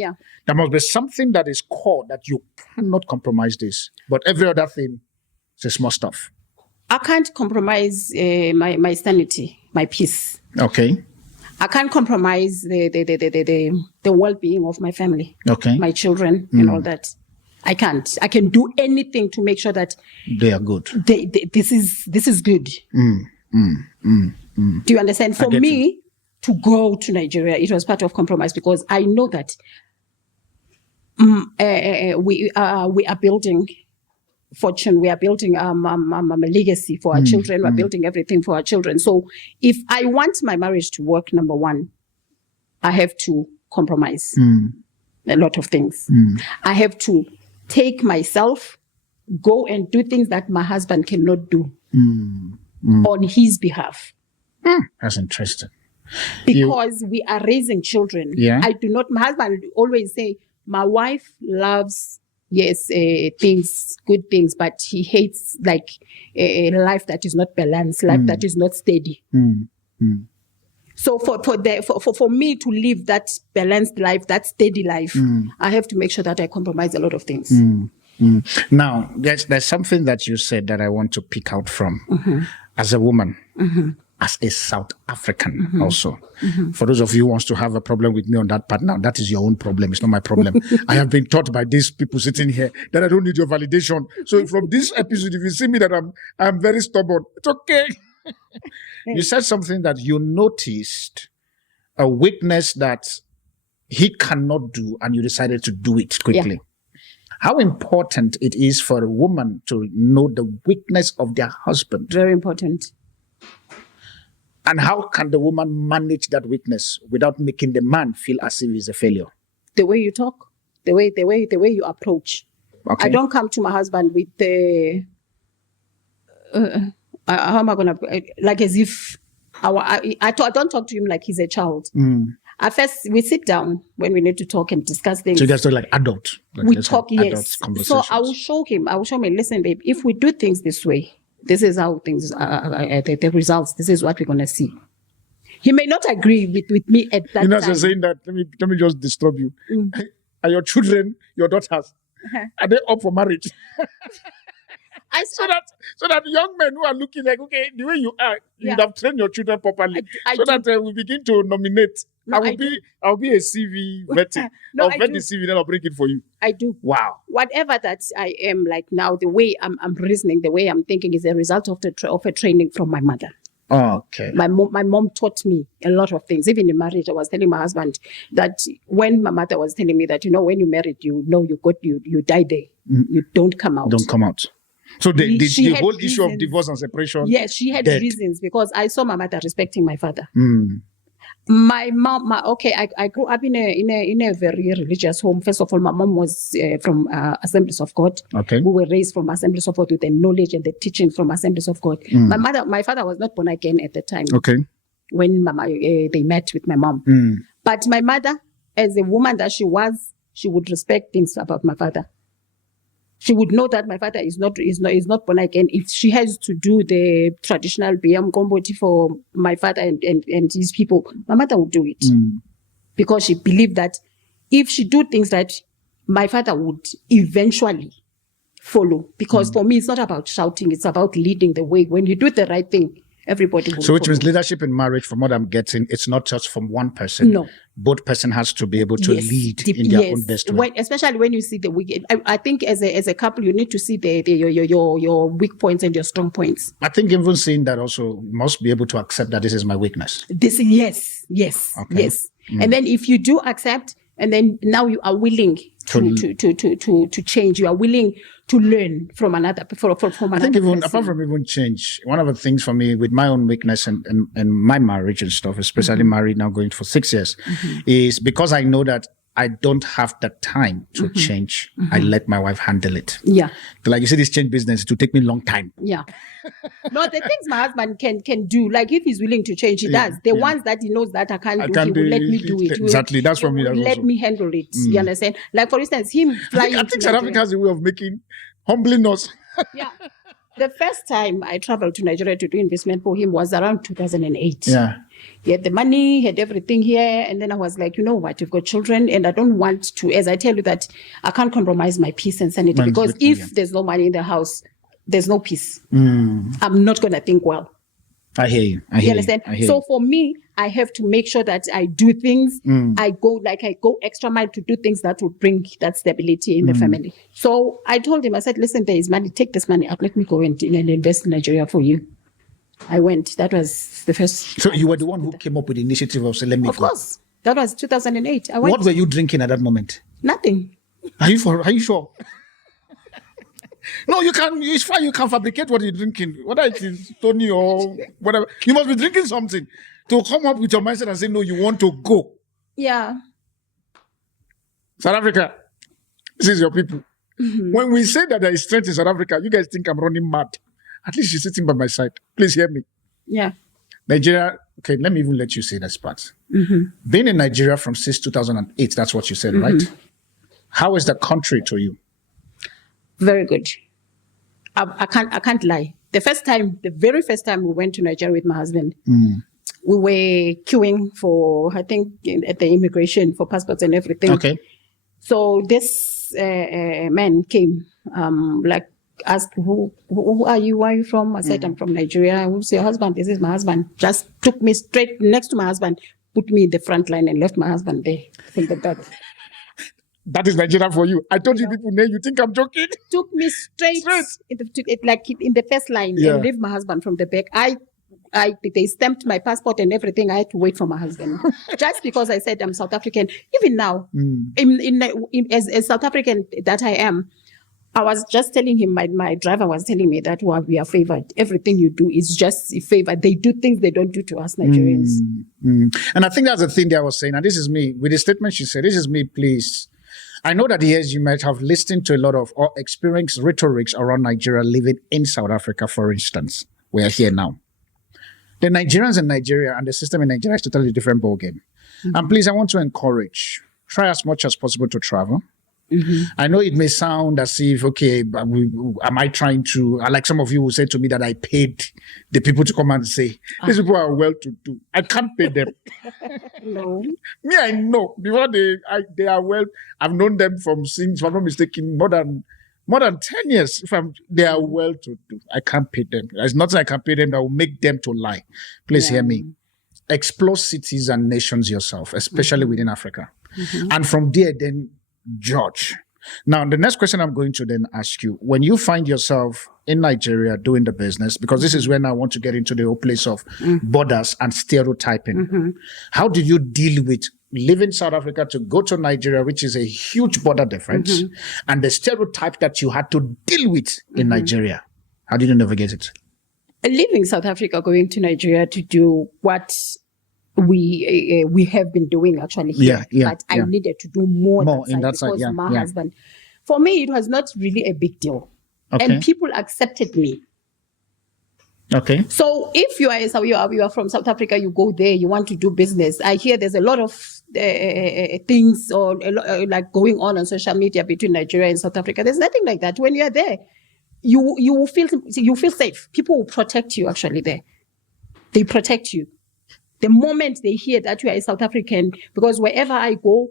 There must be something that is core that you cannot compromise this. But every other thing is a small stuff. I can't compromise my sanity, my peace. Okay. I can't compromise the well-being of my family. Okay. My children and all that. I can't. I can do anything to make sure that they are good. This is good. Do you understand? For me, to go to Nigeria, it was part of compromise, because I know that we are building fortune. We are building a legacy for our children. We're building everything for our children. So if I want my marriage to work, number one, I have to compromise a lot of things. I have to take myself, go and do things that my husband cannot do on his behalf. That's interesting. Because we are raising children. I do not, my husband always say, my wife loves, things, good things, but he hates like a life that is not balanced, life that is not steady. So for me to live that balanced life, that steady life, I have to make sure that I compromise a lot of things. Now, there's something that you said that I want to pick out from. As a woman, as a South African also. For those of you who wants to have a problem with me on that part, now that is your own problem. It's not my problem. I have been taught by these people sitting here that I don't need your validation. So from this episode, if you see me that I'm very stubborn, it's okay. You said something that you noticed, a weakness that he cannot do, and you decided to do it quickly. How important it is for a woman to know the weakness of their husband. Very important. And how can the woman manage that weakness without making the man feel as if he's a failure? The way you talk, the way you approach. Okay. I don't come to my husband with the how am I gonna, like as if I don't talk to him like he's a child. At first, we sit down when we need to talk and discuss things. So you guys talk like adult. Like we talk, yes. So I will show him, listen, babe, if we do things this way, this is how things are, the results, this is what we're going to see. He may not agree with me at that time. You're not saying that, let me just disturb you. Are your children, your daughters, are they up for marriage? So that young men who are looking like, okay, the way you are, you have trained your children properly. That we begin to nominate. No, I'll be a CV vetting. I'll vet the CV, then I'll bring it for you. I do. Wow. Whatever that I am like now, the way I'm reasoning, the way I'm thinking is a result of a training from my mother. Okay. My mom taught me a lot of things. Even in marriage, I was telling my husband that when my mother was telling me that, when you married, you die there. You don't come out. Don't come out. So the whole issue of divorce and separation. Yes, she had reasons, because I saw my mother respecting my father. My mom, I grew up in a very religious home. First of all, my mom was from Assemblies of God. Okay. We were raised from Assemblies of God with the knowledge and the teaching from Assemblies of God. My father was not born again at the time. Okay. When they met with my mom. But my mother, as a woman that she was, she would respect things about my father. She would know that my father is not born again. If she has to do the traditional Biyam Gomboti for my father and his people, my mother would do it. Because she believed that if she do things right, my father would eventually follow. Because for me, it's not about shouting, it's about leading the way. When you do the right thing, everybody will So which follow. means leadership in marriage, from what I'm getting, it's not just from one person. No. Both person has to be able to lead in their own best way. Especially when you see the weak. I think as a couple, you need to see your weak points and your strong points. I think even saying that also must be able to accept that this is my weakness. Yes. Okay. And then if you do accept, and then now you are willing to change. You are willing to learn from another. From another. I think even person. apart from even change, one of the things for me with my own weakness and my marriage and stuff, especially married now going for 6 years, is because I know that I don't have the time to change. I let my wife handle it. Yeah. Like you said, this change business, it will take me a long time. Yeah. No, the things my husband can do, like if he's willing to change, he does. The ones that he knows that I can't do, he will let me do it. Exactly. That's for me. Let me handle it. You understand? Like for instance, him flying. I think South Africa has a way of humbling us. Yeah. The first time I traveled to Nigeria to do investment for him was around 2008. Yeah. He had the money, he had everything here. And then I was like, you know what, you've got children and I don't want to, as I tell you that I can't compromise my peace and sanity because if there's no money in the house, there's no peace. I'm not going to think well. I hear you. You understand? So for me, I have to make sure that I do things. I go extra mile to do things that will bring that stability in the family. So I told him, I said, listen, there is money. Take this money up. Let me go and invest in Nigeria for you. I went. That was the first. So you were the one who came up with the initiative of saying, let me go. Of course. That was 2008. I went. What were you drinking at that moment? Nothing. Are you sure? No, you can. It's fine. You can fabricate what you're drinking, whether it is Tony or whatever. You must be drinking something to come up with your mindset and say, no, you want to go. Yeah. South Africa, this is your people. When we say that there is strength in South Africa, you guys think I'm running mad. At least she's sitting by my side. Please hear me. Yeah. Nigeria, okay, let me even let you say this part. Being in Nigeria since 2008, that's what you said, right? How is the country to you? Very good. I can't lie. The very first time we went to Nigeria with my husband, we were queuing for, I think, at the immigration for passports and everything. Okay. So this man came, asked, who are you? Where are you from? I said, I'm from Nigeria. Who's your husband? This is my husband. Just took me straight next to my husband, put me in the front line and left my husband there in the back. That is Nigeria for you. I told you people, you think I'm joking? Took me straight. In the first line and leave my husband from the back. They stamped my passport and everything. I had to wait for my husband just because I said I'm South African. Even now, as South African that I am, I was just telling him, my driver was telling me that we are favored. Everything you do is just favored. They do things they don't do to us Nigerians. And I think that's the thing that I was saying. And this is me. With the statement she said, this is me, please. I know that yes, you might have listened to a lot of or experienced rhetorics around Nigeria living in South Africa, for instance. We are here now. The Nigerians in Nigeria and the system in Nigeria is a totally different ballgame. And please, I want to encourage, try as much as possible to travel. I know it may sound as if, okay, am I trying to, like some of you will say to me that I paid the people to come and say, these people are well-to-do. I can't pay them. No. Me, I know. Before they are well, I've known them since, if I'm not mistaken, more than 10 years. They are well-to-do. I can't pay them. There's nothing I can pay them that will make them to lie. Please hear me. Explore cities and nations yourself, especially within Africa. And from there, then, judge. Now, the next question I'm going to then ask you, when you find yourself in Nigeria doing the business, because this is when I want to get into the whole place of borders and stereotyping, how do you deal with leaving South Africa to go to Nigeria, which is a huge border difference, and the stereotype that you had to deal with in Nigeria. How did you navigate it? Leaving South Africa, going to Nigeria to do what we have been doing actually here, but I needed to do more in that side because my husband. For me, it was not really a big deal, and people accepted me. Okay. So if you are from South Africa, you go there, you want to do business. I hear there's a lot of things or like going on social media between Nigeria and South Africa. There's nothing like that. When you are there, you feel safe. People will protect you actually there. They protect you. The moment they hear that you are a South African, because wherever I go,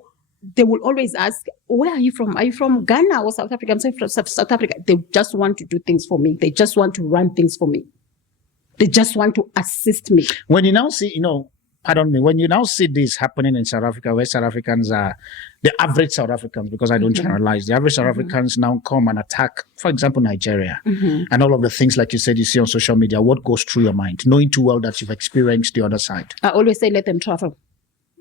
they will always ask, where are you from? Are you from Ghana or South Africa? I'm saying from South Africa. They just want to do things for me. They just want to run things for me. They just want to assist me. When you now see, when you now see this happening in South Africa, where South Africans are, the average South Africans, because I don't generalize, the average South Africans now come and attack, for example, Nigeria, and all of the things, like you said, you see on social media, what goes through your mind, knowing too well that you've experienced the other side? I always say, let them travel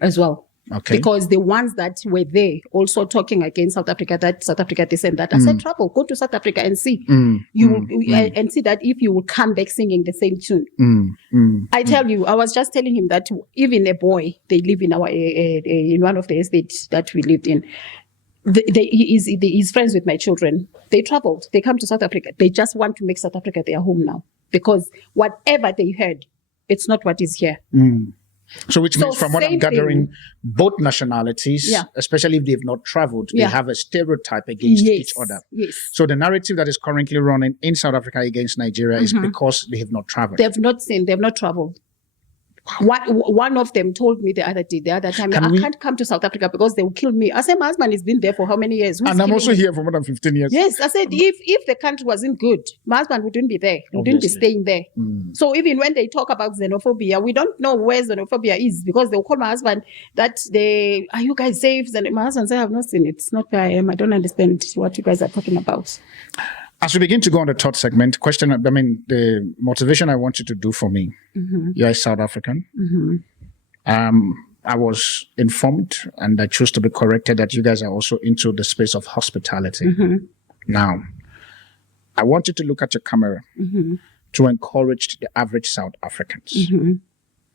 as well. Okay. Because the ones that were there also talking against South Africa, that South Africa this and that, I said, travel, go to South Africa and see. And see that if you will come back singing the same tune. I tell you, I was just telling him that even a boy, they live in in one of the estates that we lived in. He's friends with my children. They traveled. They come to South Africa. They just want to make South Africa their home now. Because whatever they heard, it's not what is here. So which means from what I'm gathering, both nationalities, especially if they've not traveled, they have a stereotype against each other. Yes. So the narrative that is currently running in South Africa against Nigeria is because they have not traveled. They've not traveled. One of them told me the other time, I can't come to South Africa because they will kill me. I said, my husband has been there for how many years? And I'm also here for more than 15 years. Yes, I said, if the country wasn't good, my husband wouldn't be there. He wouldn't be staying there. So even when they talk about xenophobia, we don't know where xenophobia is because they'll call my husband are you guys safe? And my husband said, I have not seen it. It's not where I am. I don't understand what you guys are talking about. As we begin to go on the third segment, the motivation I want you to do for me, you're a South African. I was informed, and I choose to be corrected, that you guys are also into the space of hospitality. Now, I want you to look at your camera to encourage the average South Africans.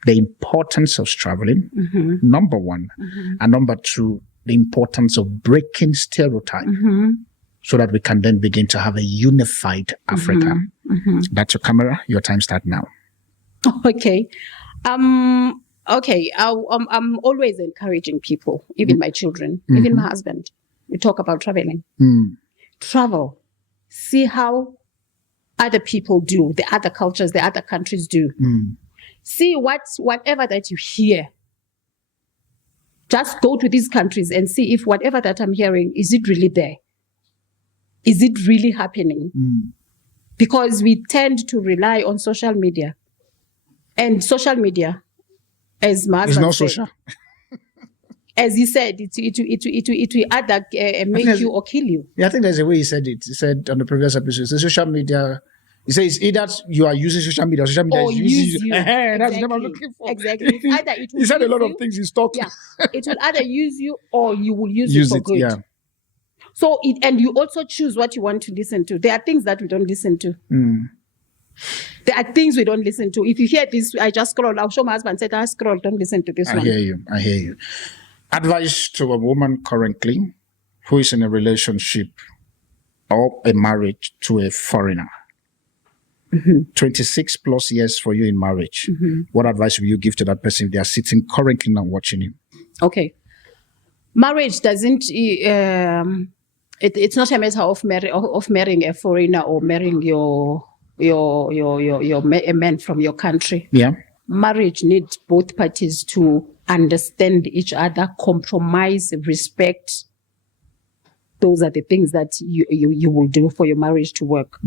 The importance of traveling, number one, and number two, the importance of breaking stereotype. So that we can then begin to have a unified Africa. That's your camera. Your time start now. Okay. I'm always encouraging people, even my children, even my husband. We talk about traveling. Travel. See how other people do, the other cultures, the other countries do. See whatever that you hear. Just go to these countries and see if whatever that I'm hearing, is it really there? Is it really happening? Because we tend to rely on social media. And social media, as my husband said, social. As he said, it will either make you or kill you. Yeah, I think there's a way he said it. He said on the previous episode, the social media, he says either you are using social media or social media is using you. That's what I'm looking for. Exactly. Either it will he said a lot of things he's talking. Yeah. It will either use you or you will use it for good. Yeah. So, and you also choose what you want to listen to. There are things that we don't listen to. There are things we don't listen to. If you hear this, I just scroll. I'll show my husband, said, I scroll, don't listen to this one. I hear you. Advice to a woman currently who is in a relationship or a marriage to a foreigner. 26 plus years for you in marriage. What advice will you give to that person if they are sitting currently now watching you? Okay. Marriage doesn't... It's not a matter of marrying a foreigner or marrying a man from your country. Yeah. Marriage needs both parties to understand each other, compromise, respect. Those are the things that you will do for your marriage to work.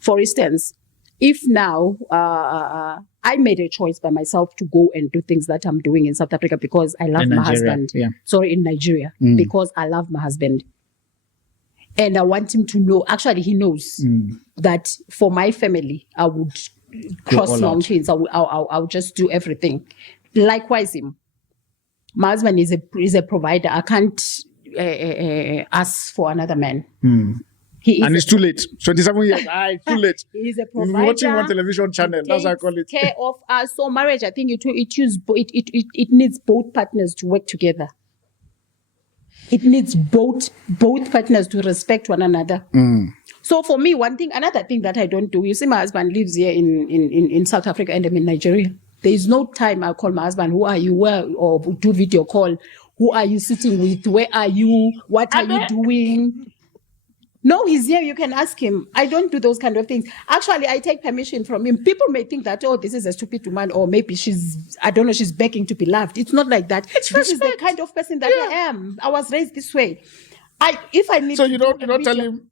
For instance, if now I made a choice by myself to go and do things that I'm doing in South Africa because I love my husband. Yeah. Sorry, in Nigeria, because I love my husband. And I want him to know, actually he knows that for my family, I would cross mountains. I'll just do everything. Likewise him. My husband is a provider. I can't ask for another man. It's too late. 27 years. It's too late. He's a provider. He's watching one television channel. That's how I call it. Care of us. So marriage, I think it needs both partners to work together. It needs both partners to respect one another. So for me, another thing that I don't do, you see, my husband lives here in South Africa and I'm in Nigeria. There is no time I call my husband, who are you, where, or do video call. Who are you sitting with? Where are you? What are you doing? No, he's here. You can ask him. I don't do those kind of things. Actually, I take permission from him. People may think that, oh, this is a stupid woman, or maybe she's begging to be loved. It's not like that. This is the kind of person that I am. I was raised this way. So you don't tell him.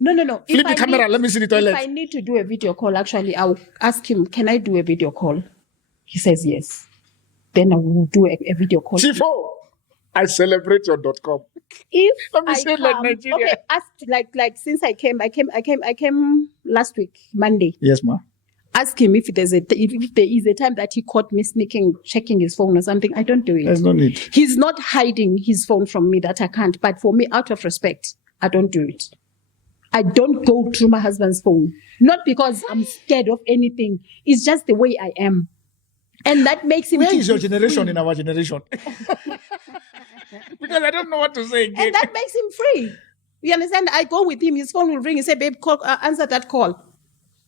No. Flip the camera. Let me see the toilet. If I need to do a video call, actually, I'll ask him, can I do a video call? He says yes. Then I will do a video call. Chifo, I celebrate your .com. Let me say like Nigeria. Okay, like since I came last week, Monday. Yes, ma. Ask him if there is a time that he caught me sneaking, checking his phone or something. I don't do it. There's no need. He's not hiding his phone from me that I can't. But for me, out of respect, I don't do it. I don't go through my husband's phone. Not because I'm scared of anything. It's just the way I am. And that makes him... Where is your generation in our generation? Because I don't know what to say again. And that makes him free. You understand? I go with him, his phone will ring, he say, babe, call, answer that call.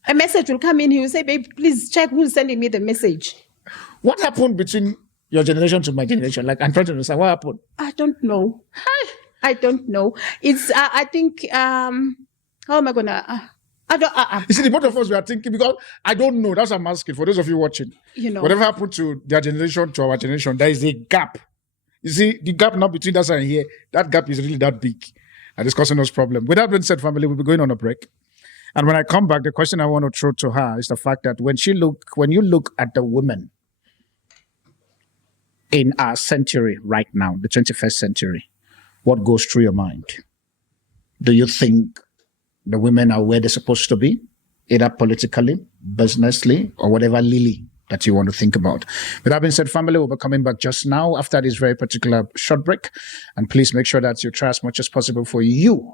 A message will come in, he will say, babe, please check who's sending me the message. What happened between your generation to my generation? Like, I'm trying to understand what happened. I don't know. I don't know. It's, I think, how am I going to... You see, the both of us, we are thinking, because I don't know. That's what I'm asking for those of you watching. Whatever happened to their generation to our generation, there is a gap. You see, the gap now between us and here, that gap is really that big. And it's causing us problems. With that being said, family, we'll be going on a break. And when I come back, the question I want to throw to her is the fact that when you look at the women in our century right now, the 21st century, what goes through your mind? Do you think the women are where they're supposed to be, either politically, businessly, or whatever lily that you want to think about? With that being said, family, we'll be coming back just now after this very particular short break. And please make sure that you try as much as possible for you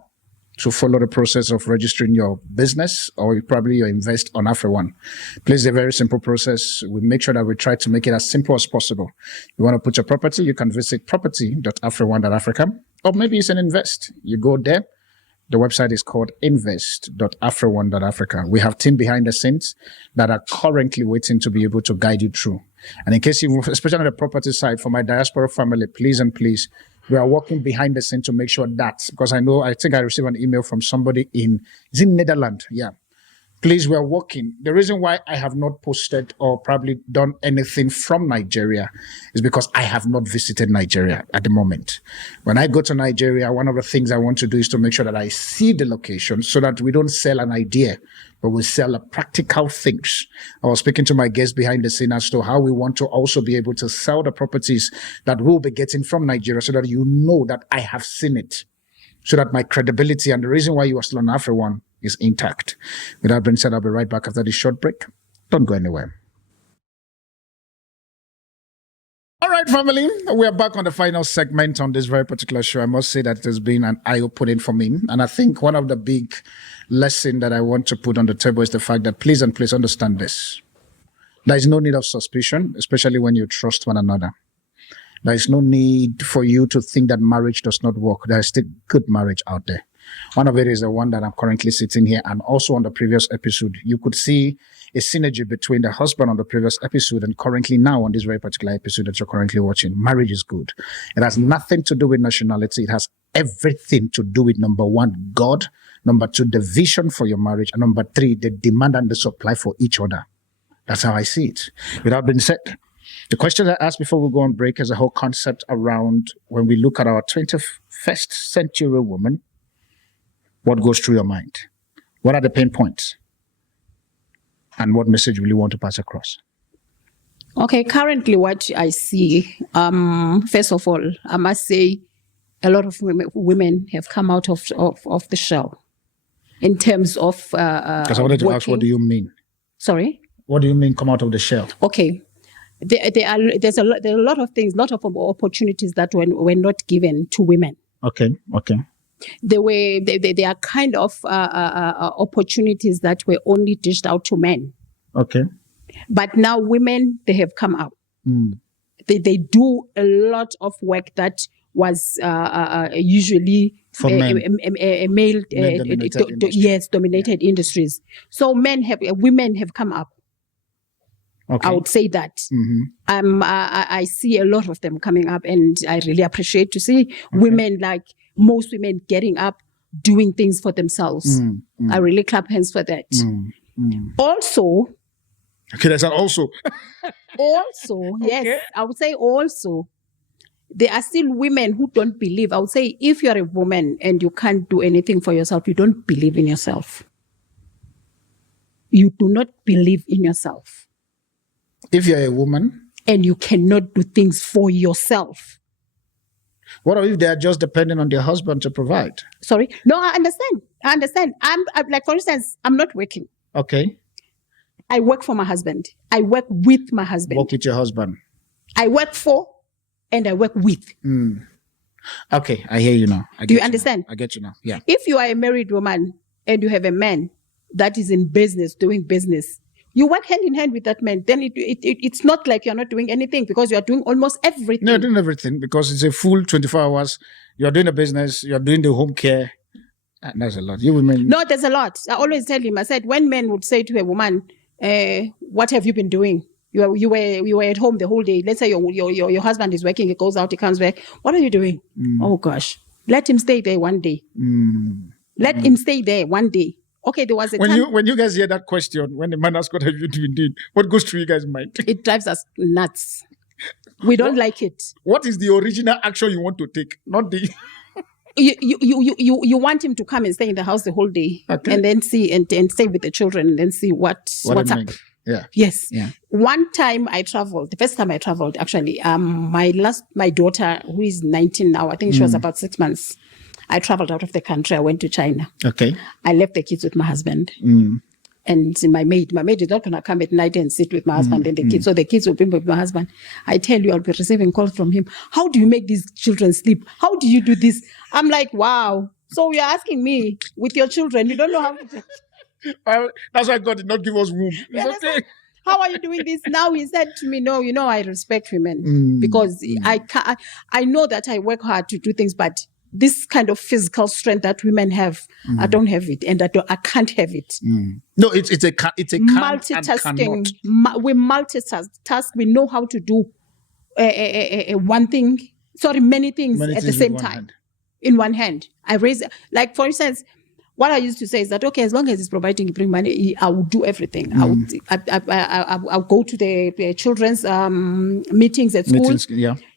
to follow the process of registering your business or probably your invest on AfriOne. Please, a very simple process. We make sure that we try to make it as simple as possible. You want to put your property, you can visit property.afrione.africa, or maybe it's an invest. You go there. The website is called invest.afrione.africa. We have team behind the scenes that are currently waiting to be able to guide you through. And in case you, especially on the property side, for my diaspora family, please, we are working behind the scenes to make sure that, because I think I received an email from somebody in Netherlands. Yeah. Please, we are working. The reason why I have not posted or probably done anything from Nigeria is because I have not visited Nigeria at the moment. When I go to Nigeria, one of the things I want to do is to make sure that I see the location so that we don't sell an idea, but we sell practical things. I was speaking to my guests behind the scene as to how we want to also be able to sell the properties that we'll be getting from Nigeria so that you know that I have seen it, so that my credibility and the reason why you are still on AfriOne is intact. With that being said, I'll be right back after this short break. Don't go anywhere. All right, family, we are back on the final segment on this very particular show. I must say that it has been an eye-opening for me. And I think one of the big lessons that I want to put on the table is the fact that please understand this. There is no need of suspicion, especially when you trust one another. There is no need for you to think that marriage does not work. There is still good marriage out there. One of it is the one that I'm currently sitting here, and also on the previous episode, you could see a synergy between the husband on the previous episode and currently now on this very particular episode that you're currently watching. Marriage is good. It has nothing to do with nationality. It has everything to do with, number one, God, number two, the vision for your marriage, and number three, the demand and the supply for each other. That's how I see it. With that being said, the question I asked before we go on break is a whole concept around when we look at our 21st century woman. What goes through your mind? What are the pain points? And what message will you want to pass across? Okay, currently what I see, first of all, I must say a lot of women have come out of the shell in terms of because I wanted to ask, what do you mean? Sorry? What do you mean come out of the shell? Okay. There's a lot of things, lot of opportunities that were not given to women. Okay. They are kind of opportunities that were only dished out to men. Okay. But now women, they have come up. They do a lot of work that was usually for male dominated industries. So women have come up. Okay. I would say that. I see a lot of them coming up, and I really appreciate to see women, like most women, getting up, doing things for themselves. I really clap hands for that. Also, okay, that's an also. Yes, I would say also, there are still women who don't believe. I would say if you're a woman and you can't do anything for yourself, you don't believe in yourself. You do not believe in yourself. If you're a woman and you cannot do things for yourself. What if they are just depending on their husband to provide? Sorry? No, I understand. I'm like, for instance, I'm not working. Okay. I work for my husband. I work with my husband. Work with your husband. I work for and I work with. Okay, I hear you now. Do you understand? I get you now. Yeah. If you are a married woman and you have a man that is in business, doing business, you work hand in hand with that man. Then it's not like you're not doing anything, because you're doing almost everything. No, you're doing everything because it's a full 24 hours. You're doing the business. You're doing the home care. And that's a lot. You women. No, there's a lot. I always tell him, I said, when men would say to a woman, what have you been doing? You were at home the whole day. Let's say your husband is working, he goes out, he comes back. What are you doing? Oh gosh. Let him stay there one day. Let him stay there one day. Okay, there was a time. When you guys hear that question, when the man asks what have you been doing, what goes through you guys' mind? It drives us nuts. We don't like it. What is the original action you want to take? Not the You want him to come and stay in the house the whole day, and then see and stay with the children and then see what's up. Yeah. Yes. Yeah. One time I traveled. The first time I traveled, actually, my daughter, who is 19 now, I think she was about 6 months. I traveled out of the country. I went to China. Okay. I left the kids with my husband. And my maid is not going to come at night and sit with my husband and the kids. So the kids will be with my husband. I tell you, I'll be receiving calls from him. How do you make these children sleep? How do you do this? I'm like, wow. So you're asking me with your children, you don't know how to do. Well, that's why God did not give us womb. How are you doing this? Now he said to me, no, I respect women because I know that I work hard to do things, but this kind of physical strength that women have, I don't have it, and I can't have it. No, it's a multitasking. We multitask. We know how to do many things at the same time. In one hand, I raise, like for instance, what I used to say is that, okay, as long as it's providing, bring money, I will do everything. I'll go to the children's meetings at school.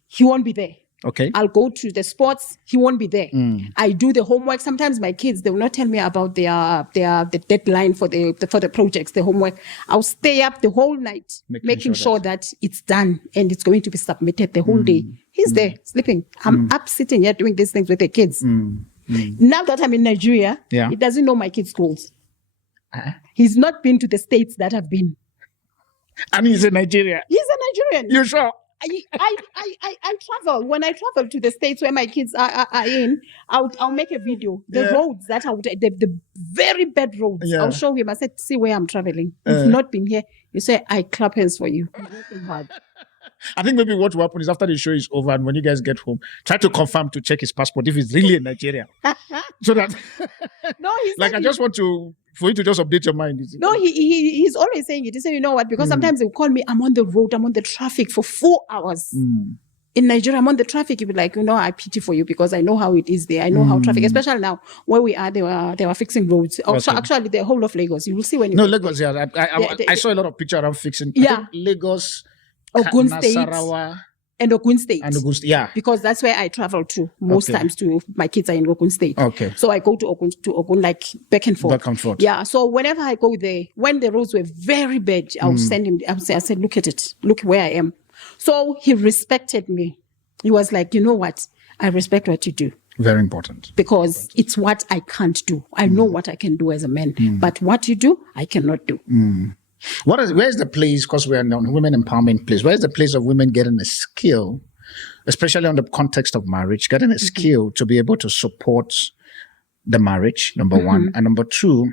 He won't be there. Okay. I'll go to the sports. He won't be there. I do the homework. Sometimes my kids, they will not tell me about the deadline for the projects, the homework. I'll stay up the whole night making sure that it's done and it's going to be submitted the whole day. He's there sleeping. I'm up sitting here doing these things with the kids. Now that I'm in Nigeria, he doesn't know my kids' schools. He's not been to the states that I've been. And he's in Nigeria. He's a Nigerian. You sure? I travel. When I travel to the states where my kids are in, I'll make a video. The roads that the very bad roads. I'll show him. I said, see where I'm traveling. You've not been here. You say, I clap hands for you. I think maybe what will happen is after the show is over and when you guys get home, try to confirm to check his passport if he's really in Nigeria. So that no, he's like I just want for you to just update your mind. No, he's always saying it. He said, you know what? Because sometimes they will call me, I'm on the road, I'm on the traffic for 4 hours. In Nigeria, I'm on the traffic. You'll be like, I pity for you because I know how it is there. I know how traffic, especially now where we are, they were fixing roads. Also, actually, the whole of Lagos. You will see when you Lagos, yeah. I saw a lot of pictures around fixing. Yeah. Lagos, Ogun State, and Ogun State. Yeah. Because that's where I travel to most times. To my kids are in Ogun State. Okay. So I go to Ogun like back and forth. Yeah. So whenever I go there, when the roads were very bad, I'll send him. I said, look at it. Look where I am. So he respected me. He was like, you know what? I respect what you do. Very important. Because it's what I can't do. I know what I can do as a man, but what you do, I cannot do. Where's the place, because we're on women empowerment place, where's the place of women getting a skill, especially on the context of marriage, getting a skill to be able to support the marriage, number one, and number two,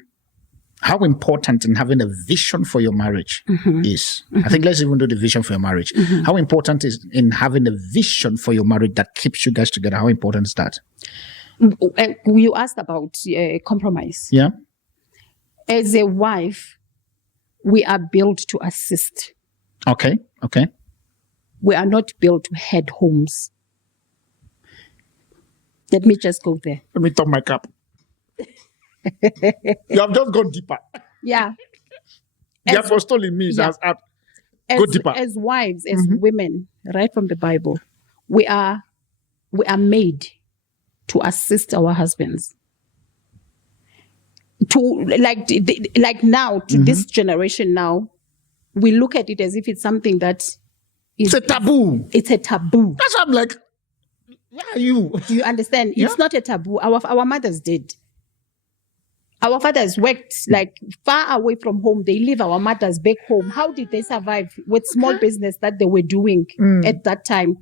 how important in having a vision for your marriage is. I think let's even do the vision for your marriage. How important is in having a vision for your marriage that keeps you guys together? How important is that? You asked about compromise. Yeah. As a wife, we are built to assist. Okay. We are not built to head homes. Let me just go there. Let me top my cap. You have just gone deeper. Yeah. The apostle in me has go deeper. As wives, as women, right from the Bible, we are made to assist our husbands. To like now, to this generation now, we look at it as if it's something that is a taboo. It's a taboo. That's why I'm like, where are you? Do you understand? Yeah? It's not a taboo. Our mothers did. Our fathers worked like far away from home. They leave our mothers back home. How did they survive with small business that they were doing at that time?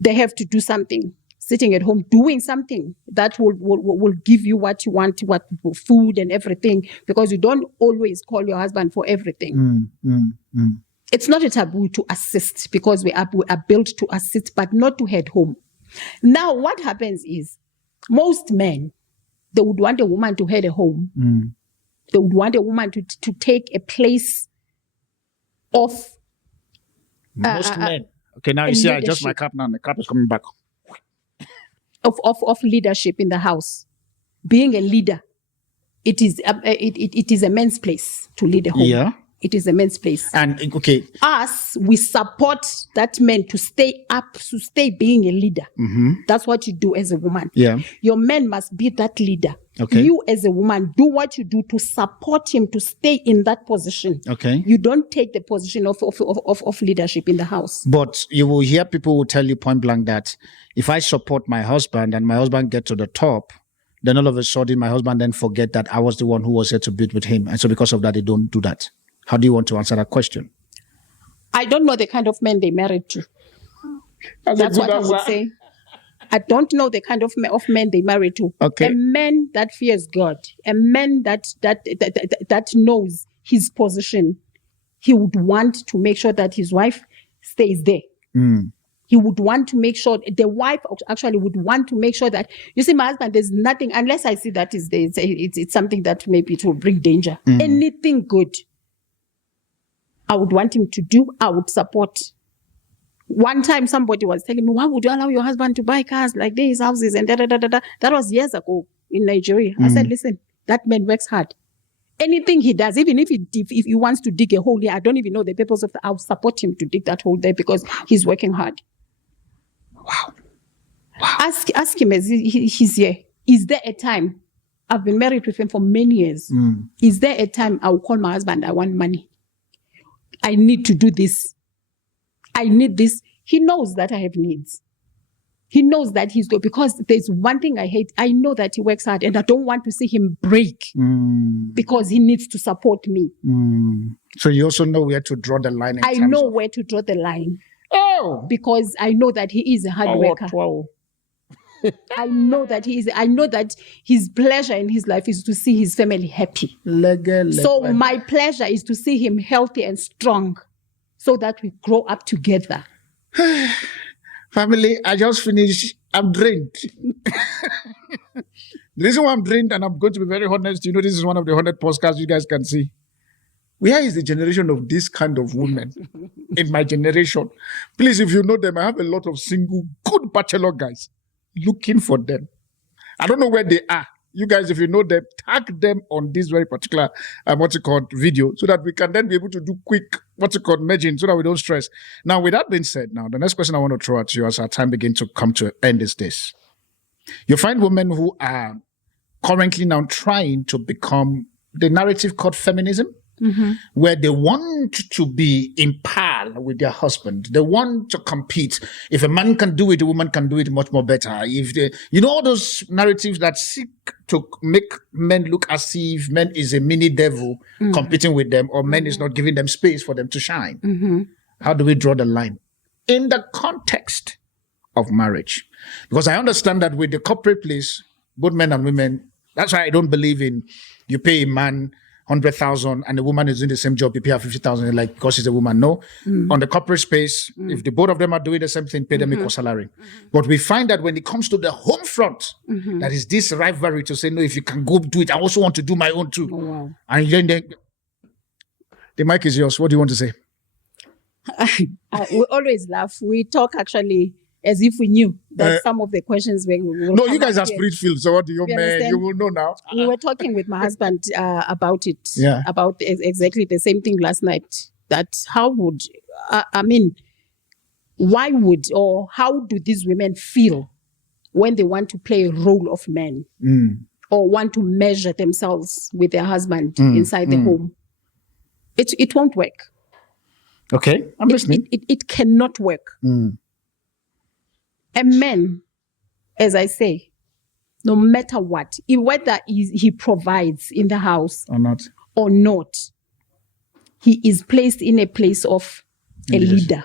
They have to do something. Sitting at home, doing something that will give you what you want, what food and everything, because you don't always call your husband for everything. It's not a taboo to assist, because we are built to assist, but not to head home. Now, what happens is most men, they would want a woman to head a home. They would want a woman to take a place of most men. Okay, now you see, I adjust my cap now, and the cap is coming back. Of leadership in the house. Being a leader, it is a man's place to lead a home. Yeah. It is a man's place. And okay. Us, we support that man to stay being a leader. That's what you do as a woman. Yeah. Your man must be that leader. Okay. You as a woman, do what you do to support him to stay in that position. Okay. You don't take the position of leadership in the house. But you will hear people who tell you point blank that if I support my husband and my husband get to the top, then all of a sudden my husband then forget that I was the one who was here to build with him. And so because of that, they don't do that. How do you want to answer that question? I don't know the kind of men they married to. That's what I would say. I don't know the kind of men they married to. Okay. A man that fears God, a man that knows his position, he would want to make sure that his wife stays there. He would want to make sure, the wife actually would want to make sure that, you see, my husband, there's nothing, unless I see that it's something that maybe it will bring danger. Anything good, I would want him to do, I would support. One time somebody was telling me, why would you allow your husband to buy cars like these, houses and da-da-da-da-da? That was years ago in Nigeria. I said, listen, that man works hard. Anything he does, even if he wants to dig a hole here, I don't even know the purpose of I'll support him to dig that hole there because he's working hard. Wow. Ask him as he's here. Is there a time? I've been married with him for many years. Is there a time I'll call my husband, I want money? I need to do this. I need this. He knows that I have needs. He knows that he's good, because there's one thing I hate. I know that he works hard and I don't want to see him break because he needs to support me. So you also know where to draw the line. I know where to draw the line. Oh, because I know that he is a hard worker. I know that his pleasure in his life is to see his family happy. So my pleasure is to see him healthy and strong, so that we grow up together. Family, I just finished. I'm drained. The reason why I'm drained, and I'm going to be very honest, you know, this is one of the 100 podcasts you guys can see. Where is the generation of this kind of women in my generation? Please, if you know them, I have a lot of single, good bachelor guys looking for them. I don't know where they are. You guys, if you know them, tag them on this very particular, video, so that we can then be able to do quick, merging, so that we don't stress. Now, with that being said, now, the next question I want to throw at you as our time begins to come to an end is this. You find women who are currently now trying to become the narrative called feminism. where they want to be in par with their husband. They want to compete. If a man can do it, a woman can do it much more better. If they, all those narratives that seek to make men look as if men is a mini devil competing with them, or men is not giving them space for them to shine. How do we draw the line? In the context of marriage. Because I understand that with the corporate place, both men and women, that's why I don't believe in you pay a man 100,000 and a woman is doing the same job, you pay her 50,000, like because she's a woman. No. On the corporate space, if the both of them are doing the same thing, pay them equal salary. But we find that when it comes to the home front, that is this rivalry to say, no, if you can go do it, I also want to do my own too. Oh, wow. And then the mic is yours. What do you want to say? We always laugh. We talk actually as if we knew that some of the questions were. No, you guys are spirit-filled, so what do you mean? You will know now. We were talking with my husband about it, about exactly the same thing last night. That how would, why would, or how do these women feel when they want to play a role of men or want to measure themselves with their husband inside the home? It won't work. Okay, I'm listening. It cannot work. A man, as I say, no matter what, whether he provides in the house or not, he is placed in a place of a leader.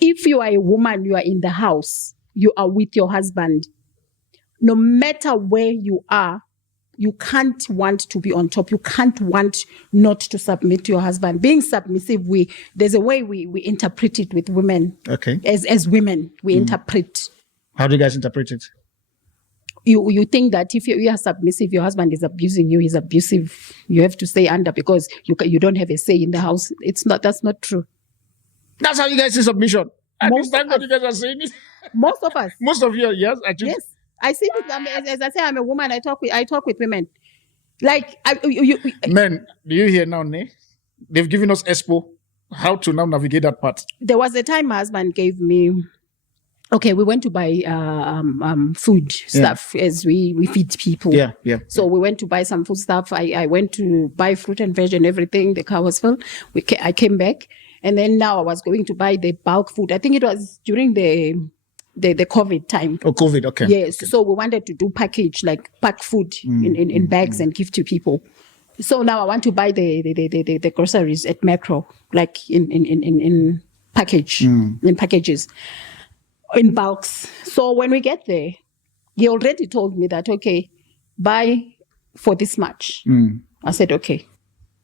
If you are a woman, you are in the house, you are with your husband, no matter where you are, you can't want to be on top. You can't want not to submit to your husband. Being submissive, there's a way we interpret it with women. Okay. As women, we interpret. How do you guys interpret it? You think that if you are submissive, your husband is abusing you, he's abusive, you have to stay under because you don't have a say in the house. That's not true. That's how you guys see submission. I understand what you guys are saying. Most of us. Most of you, yes. Yes. I see this. As I say, I'm a woman. I talk with women. Like men, do you hear now? Ne? They've given us expo how to now navigate that part. There was a time my husband gave me. Okay, we went to buy food stuff as we feed people. Yeah. So we went to buy some food stuff. I went to buy fruit and veg and everything. The car was full. I came back, and then now I was going to buy the bulk food. I think it was during the COVID time. Oh, COVID, okay. Yes, okay. So we wanted to do pack food in bags and give to people. So now I want to buy the groceries at Metro, like in package, in packages, in bulks. So when we get there, he already told me that, okay, buy for this much. I said, okay.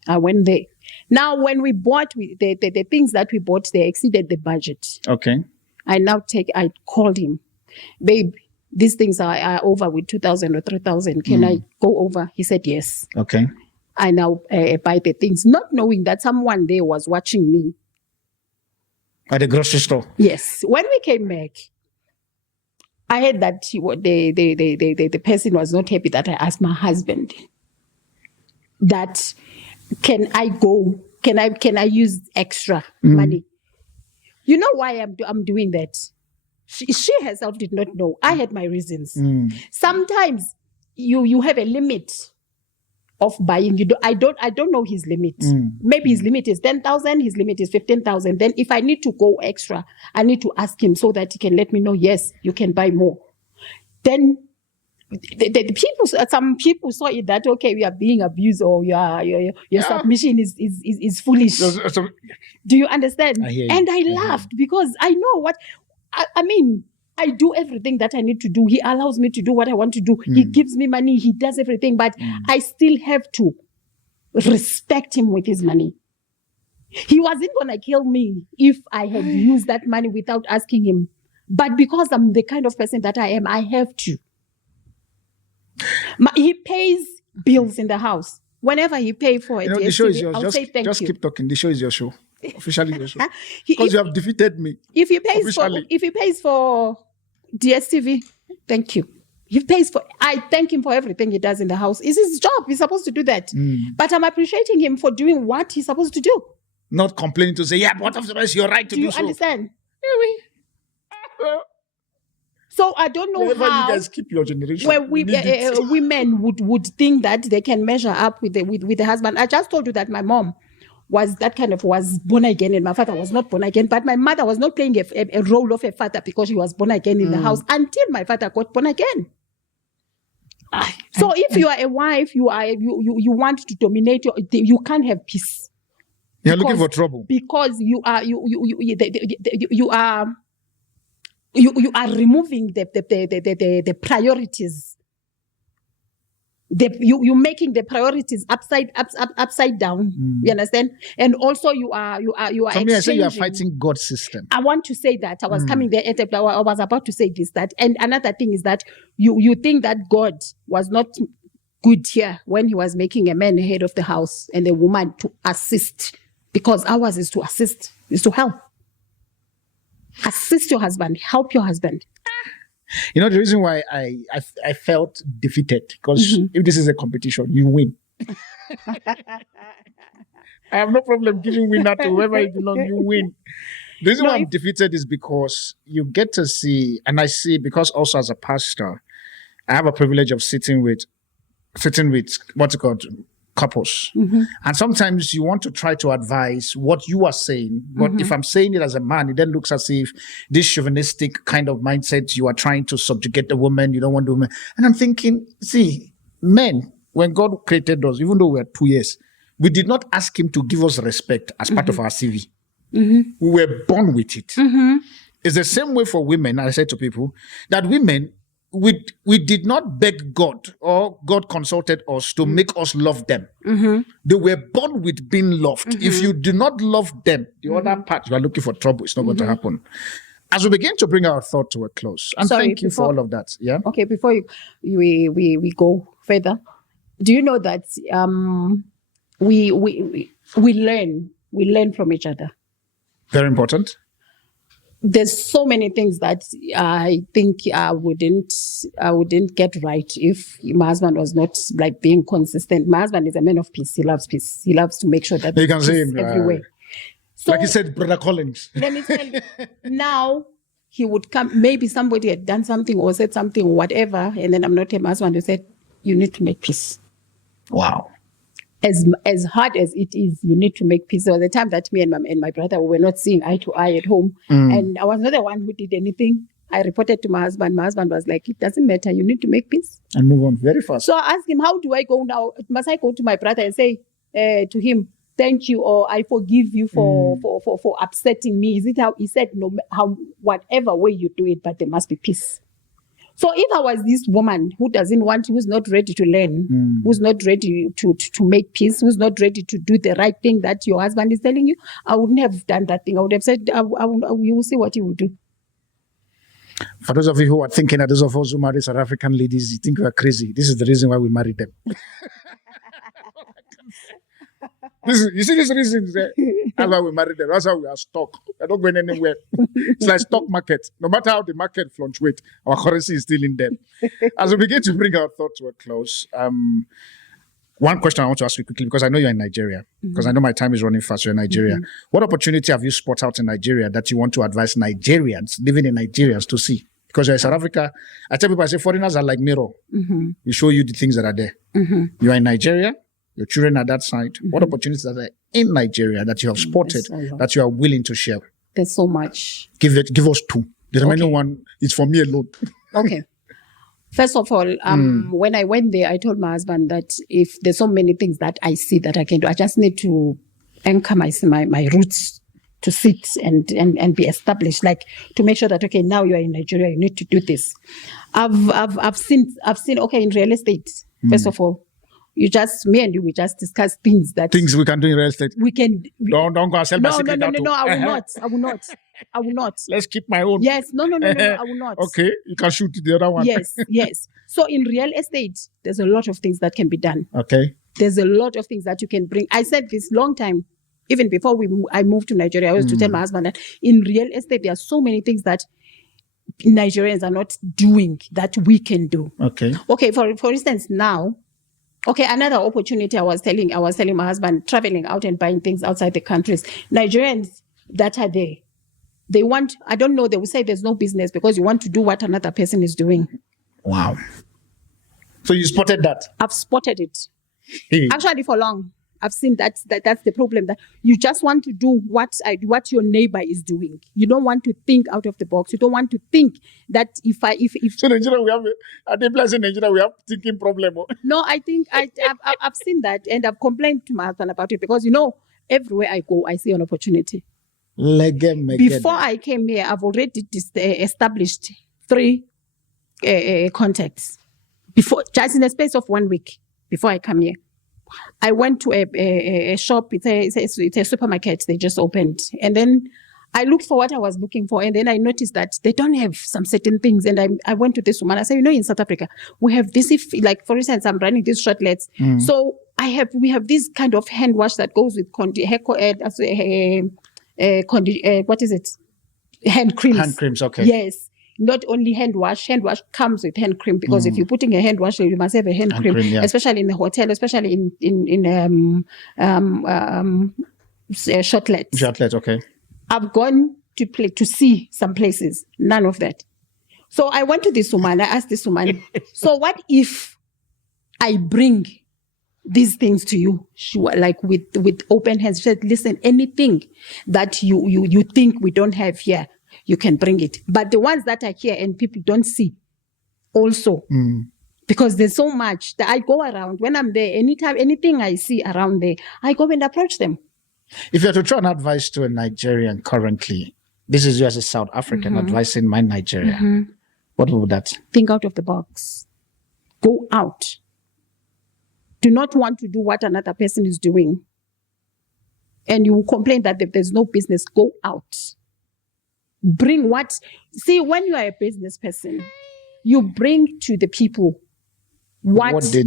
I went there. Now, when we bought, the things that we bought, they exceeded the budget. Okay. I called him, babe, these things are over with 2,000 or 3,000. Can I go over? He said, yes. Okay. I now buy the things, not knowing that someone there was watching me. At the grocery store? Yes. When we came back, I heard that the person was not happy that I asked my husband that, can I go? Can I use extra money? You know why I'm doing that? She herself did not know. I had my reasons. Sometimes you have a limit of buying. I don't know his limit. Maybe his limit is 10,000. His limit is 15,000. Then if I need to go extra, I need to ask him so that he can let me know. Yes, you can buy more. Then some people saw it that, okay, we are being abused, or your submission is foolish. Do you understand? I hear you. And I laughed because I know what I mean. I do everything that I need to do. He allows me to do what I want to do. He gives me money. He does everything, but I still have to respect him with his money. He wasn't gonna kill me if I had used that money without asking him. But because I'm the kind of person that I am, I have to. He pays bills in the house. Whenever he pays for it, the show is yours. I'll say thank you. Just keep talking. The show is your show. Officially your show. Because you have defeated me. If he pays for DSTV, thank you. I thank him for everything he does in the house. It's his job. He's supposed to do that. But I'm appreciating him for doing what he's supposed to do. Not complaining to say, yeah, but of the rest, you're right to do so. Do you understand? So I don't know wherever how you guys keep your generation. where women would think that they can measure up with the husband. I just told you that my mom was born again and my father was not born again, but my mother was not playing a role of a father because she was born again in the house until my father got born again. So if you are a wife, you want to dominate, you can't have peace. You're looking for trouble because you are removing the priorities. You're making the priorities upside down. You understand? And also you are. For me, I say you are fighting God's system. I want to say that I was coming there. I was about to say this, that, and another thing is that you think that God was not good here when He was making a man head of the house and a woman to assist, because ours is to assist, is to help. Assist your husband, help your husband. You know, the reason why I felt defeated, because if this is a competition, you win. I have no problem giving winner to whoever you belong, you win. The reason why I'm defeated is because you get to see, and I see, because also as a pastor, I have a privilege of sitting with what's it called? Couples. And sometimes you want to try to advise what you are saying, but if I'm saying it as a man, it then looks as if this chauvinistic kind of mindset, you are trying to subjugate the woman, you don't want the woman. And I'm thinking, see, men, when God created us, even though we're 2 years, we did not ask Him to give us respect as part of our CV. We were born with it. It's the same way for women. I say to people that women, we did not beg God, or God consulted us to make us love them. They were born with being loved. If you do not love them, the other part, you are looking for trouble. It's not going to happen. As we begin to bring our thought to a close, and thank you for all of that. Yeah. Okay, before we go further, do you know that we learn from each other? Very important. There's so many things that I think I wouldn't get right if my husband was not like being consistent. My husband is a man of peace. He loves peace. He loves to make sure that you can see him everywhere. So, like you said, Brother Collins. Let me tell you, now he would come. Maybe somebody had done something or said something or whatever, and then I'm not my husband who said, "You need to make peace." Wow. As hard as it is, you need to make peace. There was a time that me and my brother were not seeing eye to eye at home. And I was not the one who did anything. I reported to my husband. My husband was like, it doesn't matter. You need to make peace. And move on very fast. So I asked him, how do I go now? Must I go to my brother and say to him, thank you, or I forgive you for upsetting me? Is it how he said, no, whatever way you do it, but there must be peace. So if I was this woman who's not ready to learn, who's not ready to make peace, who's not ready to do the right thing that your husband is telling you, I wouldn't have done that thing. I would have said, you will see what you will do. For those of you who are thinking that those of us who marry South African ladies, you think we are crazy. This is the reason why we married them. You see this reason? That's why we married them. That's how we are stuck. We're not going anywhere. It's like stock market. No matter how the market fluctuates, our currency is still in them. As we begin to bring our thought to a close, one question I want to ask you quickly, because I know you're in Nigeria, because I know my time is running fast. You're in Nigeria. What opportunity have you spot out in Nigeria that you want to advise Nigerians, living in Nigerians, to see? Because you're in South Africa. I tell people, I say foreigners are like mirror. We show you the things that are there. You are in Nigeria. Your children are that side. What opportunities are there in Nigeria that you have spotted that you are willing to share? There's so much. Give us two. The remaining one is for me alone. Okay. First of all, when I went there, I told my husband that if there's so many things that I see that I can do, I just need to anchor my roots to sit and be established, like to make sure that, okay, now you are in Nigeria, you need to do this. I've seen, okay, in real estate, first of all, me and you, we just discuss things we can do in real estate. We can. Don't go and sell my secret. No, I will not. Let's keep my own. Yes, no, I will not. Okay, you can shoot the other one. Yes. So in real estate, there's a lot of things that can be done. Okay. There's a lot of things that you can bring. I said this long time, even before I moved to Nigeria, I was to tell my husband that in real estate, there are so many things that Nigerians are not doing that we can do. Okay. Okay, for instance, now, okay, another opportunity I was telling my husband, traveling out and buying things outside the countries. Nigerians that are there, They want, I don't know, they will say there's no business because you want to do what another person is doing. Wow. So you spotted that? I've spotted it. Actually, for long. I've seen that's the problem, that you just want to do what your neighbor is doing. You don't want to think out of the box. You don't want to think that if so Nigeria, we have in Nigeria we have thinking problem. No, I think I've seen that, and I've complained to my husband about it because everywhere I go I see an opportunity. Before I came here, I've already established 3 contacts. Before, just in the space of 1 week before I come here. I went to a shop, it's a supermarket they just opened. And then I looked for what I was looking for. And then I noticed that they don't have some certain things. And I went to this woman. I said, in South Africa, we have this, for instance, I'm running these shortlets. So we have this kind of hand wash that goes with what is it? Hand creams. Hand creams, okay. Yes. Not only hand wash comes with hand cream, because if you're putting a hand wash, you must have a hand cream, especially in the hotel, especially in shortlets. Shortlets, okay. I've gone to see some places, none of that. So I went to this woman, I asked this woman, so what if I bring these things to you, like with open hands? She said, listen, anything that you think we don't have here, you can bring it. But the ones that are here and people don't see also, because there's so much that I go around. When I'm there, anytime, anything I see around there, I go and approach them. If you have to try an advice to a Nigerian currently, this is you as a South African advising my Nigeria, what would that? Think out of the box. Go out. Do not want to do what another person is doing. And you complain that there's no business. Go out. Bring when you are a business person, you bring to the people what they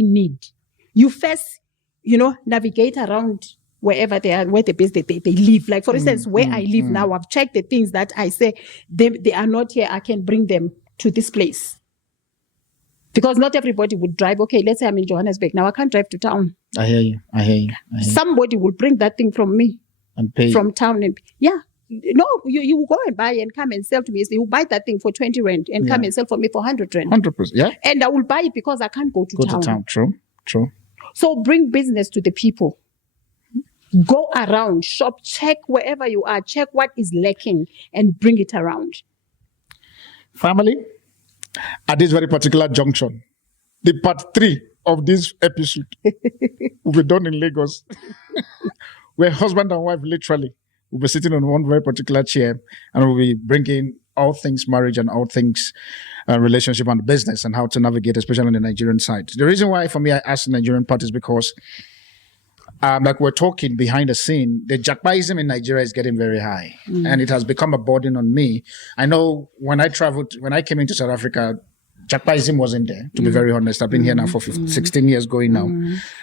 need. You first, navigate around wherever they are, where they live. Like, for instance, where I live now, I've checked the things that I say, they are not here, I can bring them to this place. Because not everybody would drive. Okay, let's say I'm in Johannesburg. Now I can't drive to town. I hear you. Somebody will bring that thing from me. And pay. From town. No, you will go and buy and come and sell to me. So you buy that thing for 20 rand and come and sell for me for 100 rand. 100%, yeah. And I will buy it because I can't go to town. True. So bring business to the people. Go around, shop, check wherever you are, check what is lacking and bring it around. Family, at this very particular junction, the part 3 of this episode will be done in Lagos, where husband and wife literally will be sitting on one very particular chair and we'll be bringing all things marriage and all things relationship and business and how to navigate, especially on the Nigerian side. The reason why, for me, I asked the Nigerian part is because, like we're talking behind the scene, the Jakpaism in Nigeria is getting very high and it has become a burden on me. I know when I came into South Africa, Jakpaism wasn't there, to be very honest. I've been here now for 16 years going now.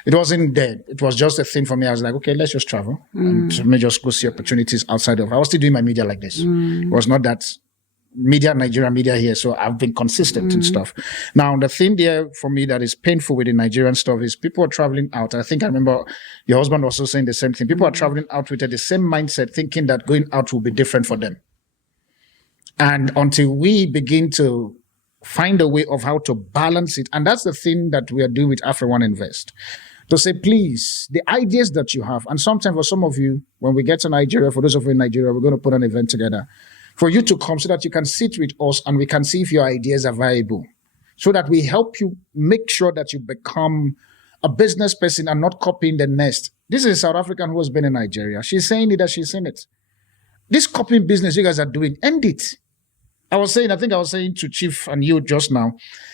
It wasn't there. It was just a thing for me. I was like, okay, let's just travel and let me just go see opportunities outside of. I was still doing my media like this. It was not that Nigerian media here. So I've been consistent and stuff. Now, the thing there for me that is painful with the Nigerian stuff is people are traveling out. I think I remember your husband also saying the same thing. People are traveling out with the same mindset, thinking that going out will be different for them. And until we begin to find a way of how to balance it. And that's the thing that we are doing with AfriOne Invest. To say, please, the ideas that you have, and sometimes for some of you, when we get to Nigeria, for those of you in Nigeria, we're going to put an event together for you to come so that you can sit with us and we can see if your ideas are viable. So that we help you make sure that you become a business person and not copying the nest. This is a South African who has been in Nigeria. She's saying it as she's seen it. This copying business you guys are doing, end it. I think I was saying to Chief and you just now,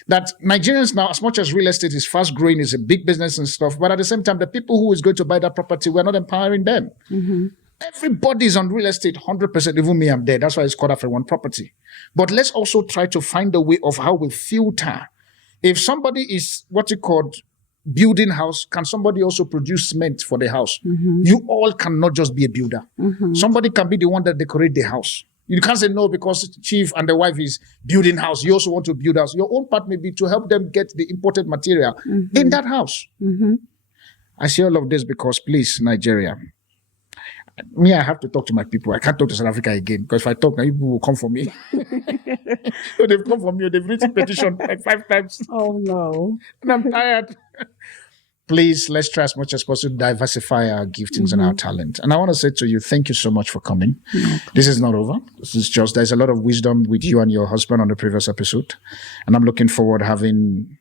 that Nigerians now, as much as real estate is fast growing, is a big business and stuff, but at the same time, the people who is going to buy that property, we're not empowering them. Everybody's on real estate, 100%, even me, I'm there. That's why it's called AfriOne Property. But let's also try to find a way of how we filter. If somebody is what you call building house, can somebody also produce cement for the house? You all cannot just be a builder. Somebody can be the one that decorate the house. You can't say no because Chief and the wife is building house. You also want to build house. Your own part may be to help them get the imported material in that house. I say all of this because, please, Nigeria, Me, I have to talk to my people. I can't talk to South Africa again because if I talk, now people will come for me. So they've come for me. They've written petition like 5 times. Oh no! And I'm tired. Please, let's try as much as possible to diversify our giftings and our talent. And I want to say to you, thank you so much for coming. Okay. This is not over. This is just, there's a lot of wisdom with you and your husband on the previous episode. And I'm looking forward to having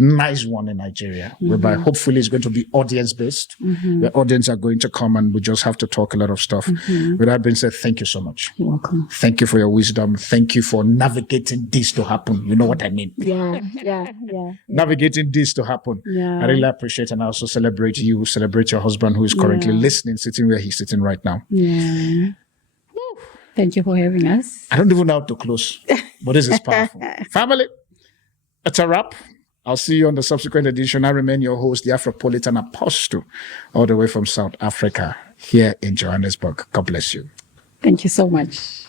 nice one in Nigeria, whereby hopefully it's going to be audience-based. The audience are going to come and we just have to talk a lot of stuff. With that being said, thank you so much. You're welcome. Thank you for your wisdom. Thank you for navigating this to happen. You know what I mean? Yeah. Navigating this to happen. Yeah. I really appreciate and I also celebrate you, celebrate your husband who is currently listening, sitting where he's sitting right now. Yeah. Thank you for having us. I don't even know how to close, but this is powerful. Family, it's a wrap. I'll see you on the subsequent edition. I remain your host, the Afropolitan Apostle, all the way from South Africa, here in Johannesburg. God bless you. Thank you so much.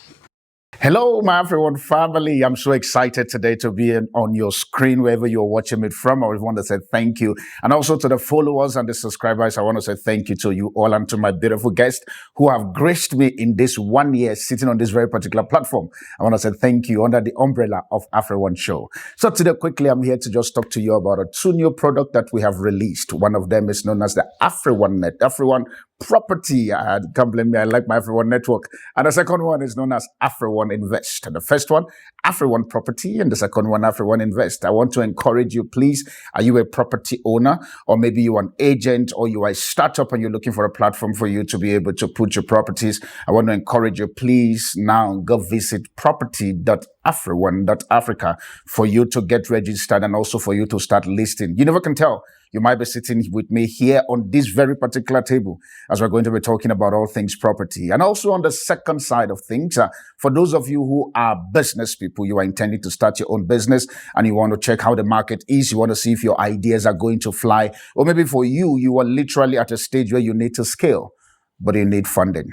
Hello, my AfriOne family. I'm so excited today to be on your screen, wherever you're watching it from. I want to say thank you. And also to the followers and the subscribers, I want to say thank you to you all and to my beautiful guests who have graced me in this 1 year sitting on this very particular platform. I want to say thank you under the umbrella of AfriOne Show. So today, quickly, I'm here to just talk to you about 2 new products that we have released. One of them is known as the AfriOne Property. Can't blame me. I like my AfriOne network. And the second one is known as AfriOne Invest. And the first one, AfriOne Property, and the second one, AfriOne Invest. I want to encourage you, please. Are you a property owner, or maybe you're an agent, or you are a startup and you're looking for a platform for you to be able to put your properties? I want to encourage you, please, now go visit property.afrione.africa for you to get registered and also for you to start listing. You never can tell. You might be sitting with me here on this very particular table as we're going to be talking about all things property. And also on the second side of things, for those of you who are business people, you are intending to start your own business and you want to check how the market is. You want to see if your ideas are going to fly. Or maybe for you, you are literally at a stage where you need to scale, but you need funding.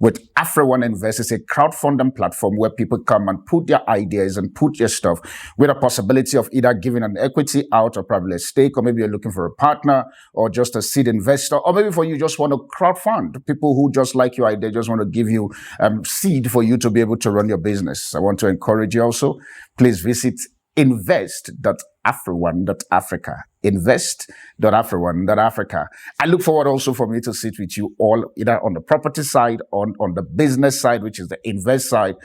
With AfriOne Invest, it's a crowdfunding platform where people come and put their ideas and put your stuff with a possibility of either giving an equity out or probably a stake, or maybe you're looking for a partner or just a seed investor, or maybe for you just want to crowdfund people who just like your idea, just want to give you seed for you to be able to run your business. I want to encourage you also, please visit invest.afrione.africa. Invest.afrione.africa. I look forward also for me to sit with you all, either on the property side, on the business side, which is the invest side,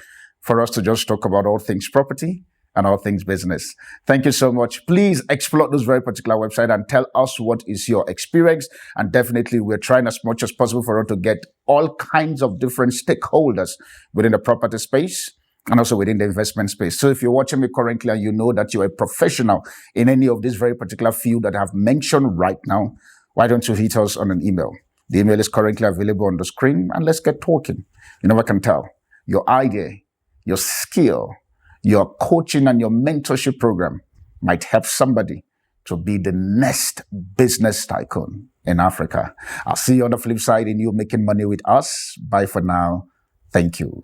for us to just talk about all things property and all things business. Thank you so much. Please explore this very particular website and tell us what is your experience. And definitely we're trying as much as possible for us to get all kinds of different stakeholders within the property space and also within the investment space. So if you're watching me currently and you know that you're a professional in any of this very particular field that I've mentioned right now, why don't you hit us on an email? The email is currently available on the screen, and let's get talking. You never can tell. Your idea, your skill, your coaching and your mentorship program might help somebody to be the next business tycoon in Africa. I'll see you on the flip side in you making money with us. Bye for now. Thank you.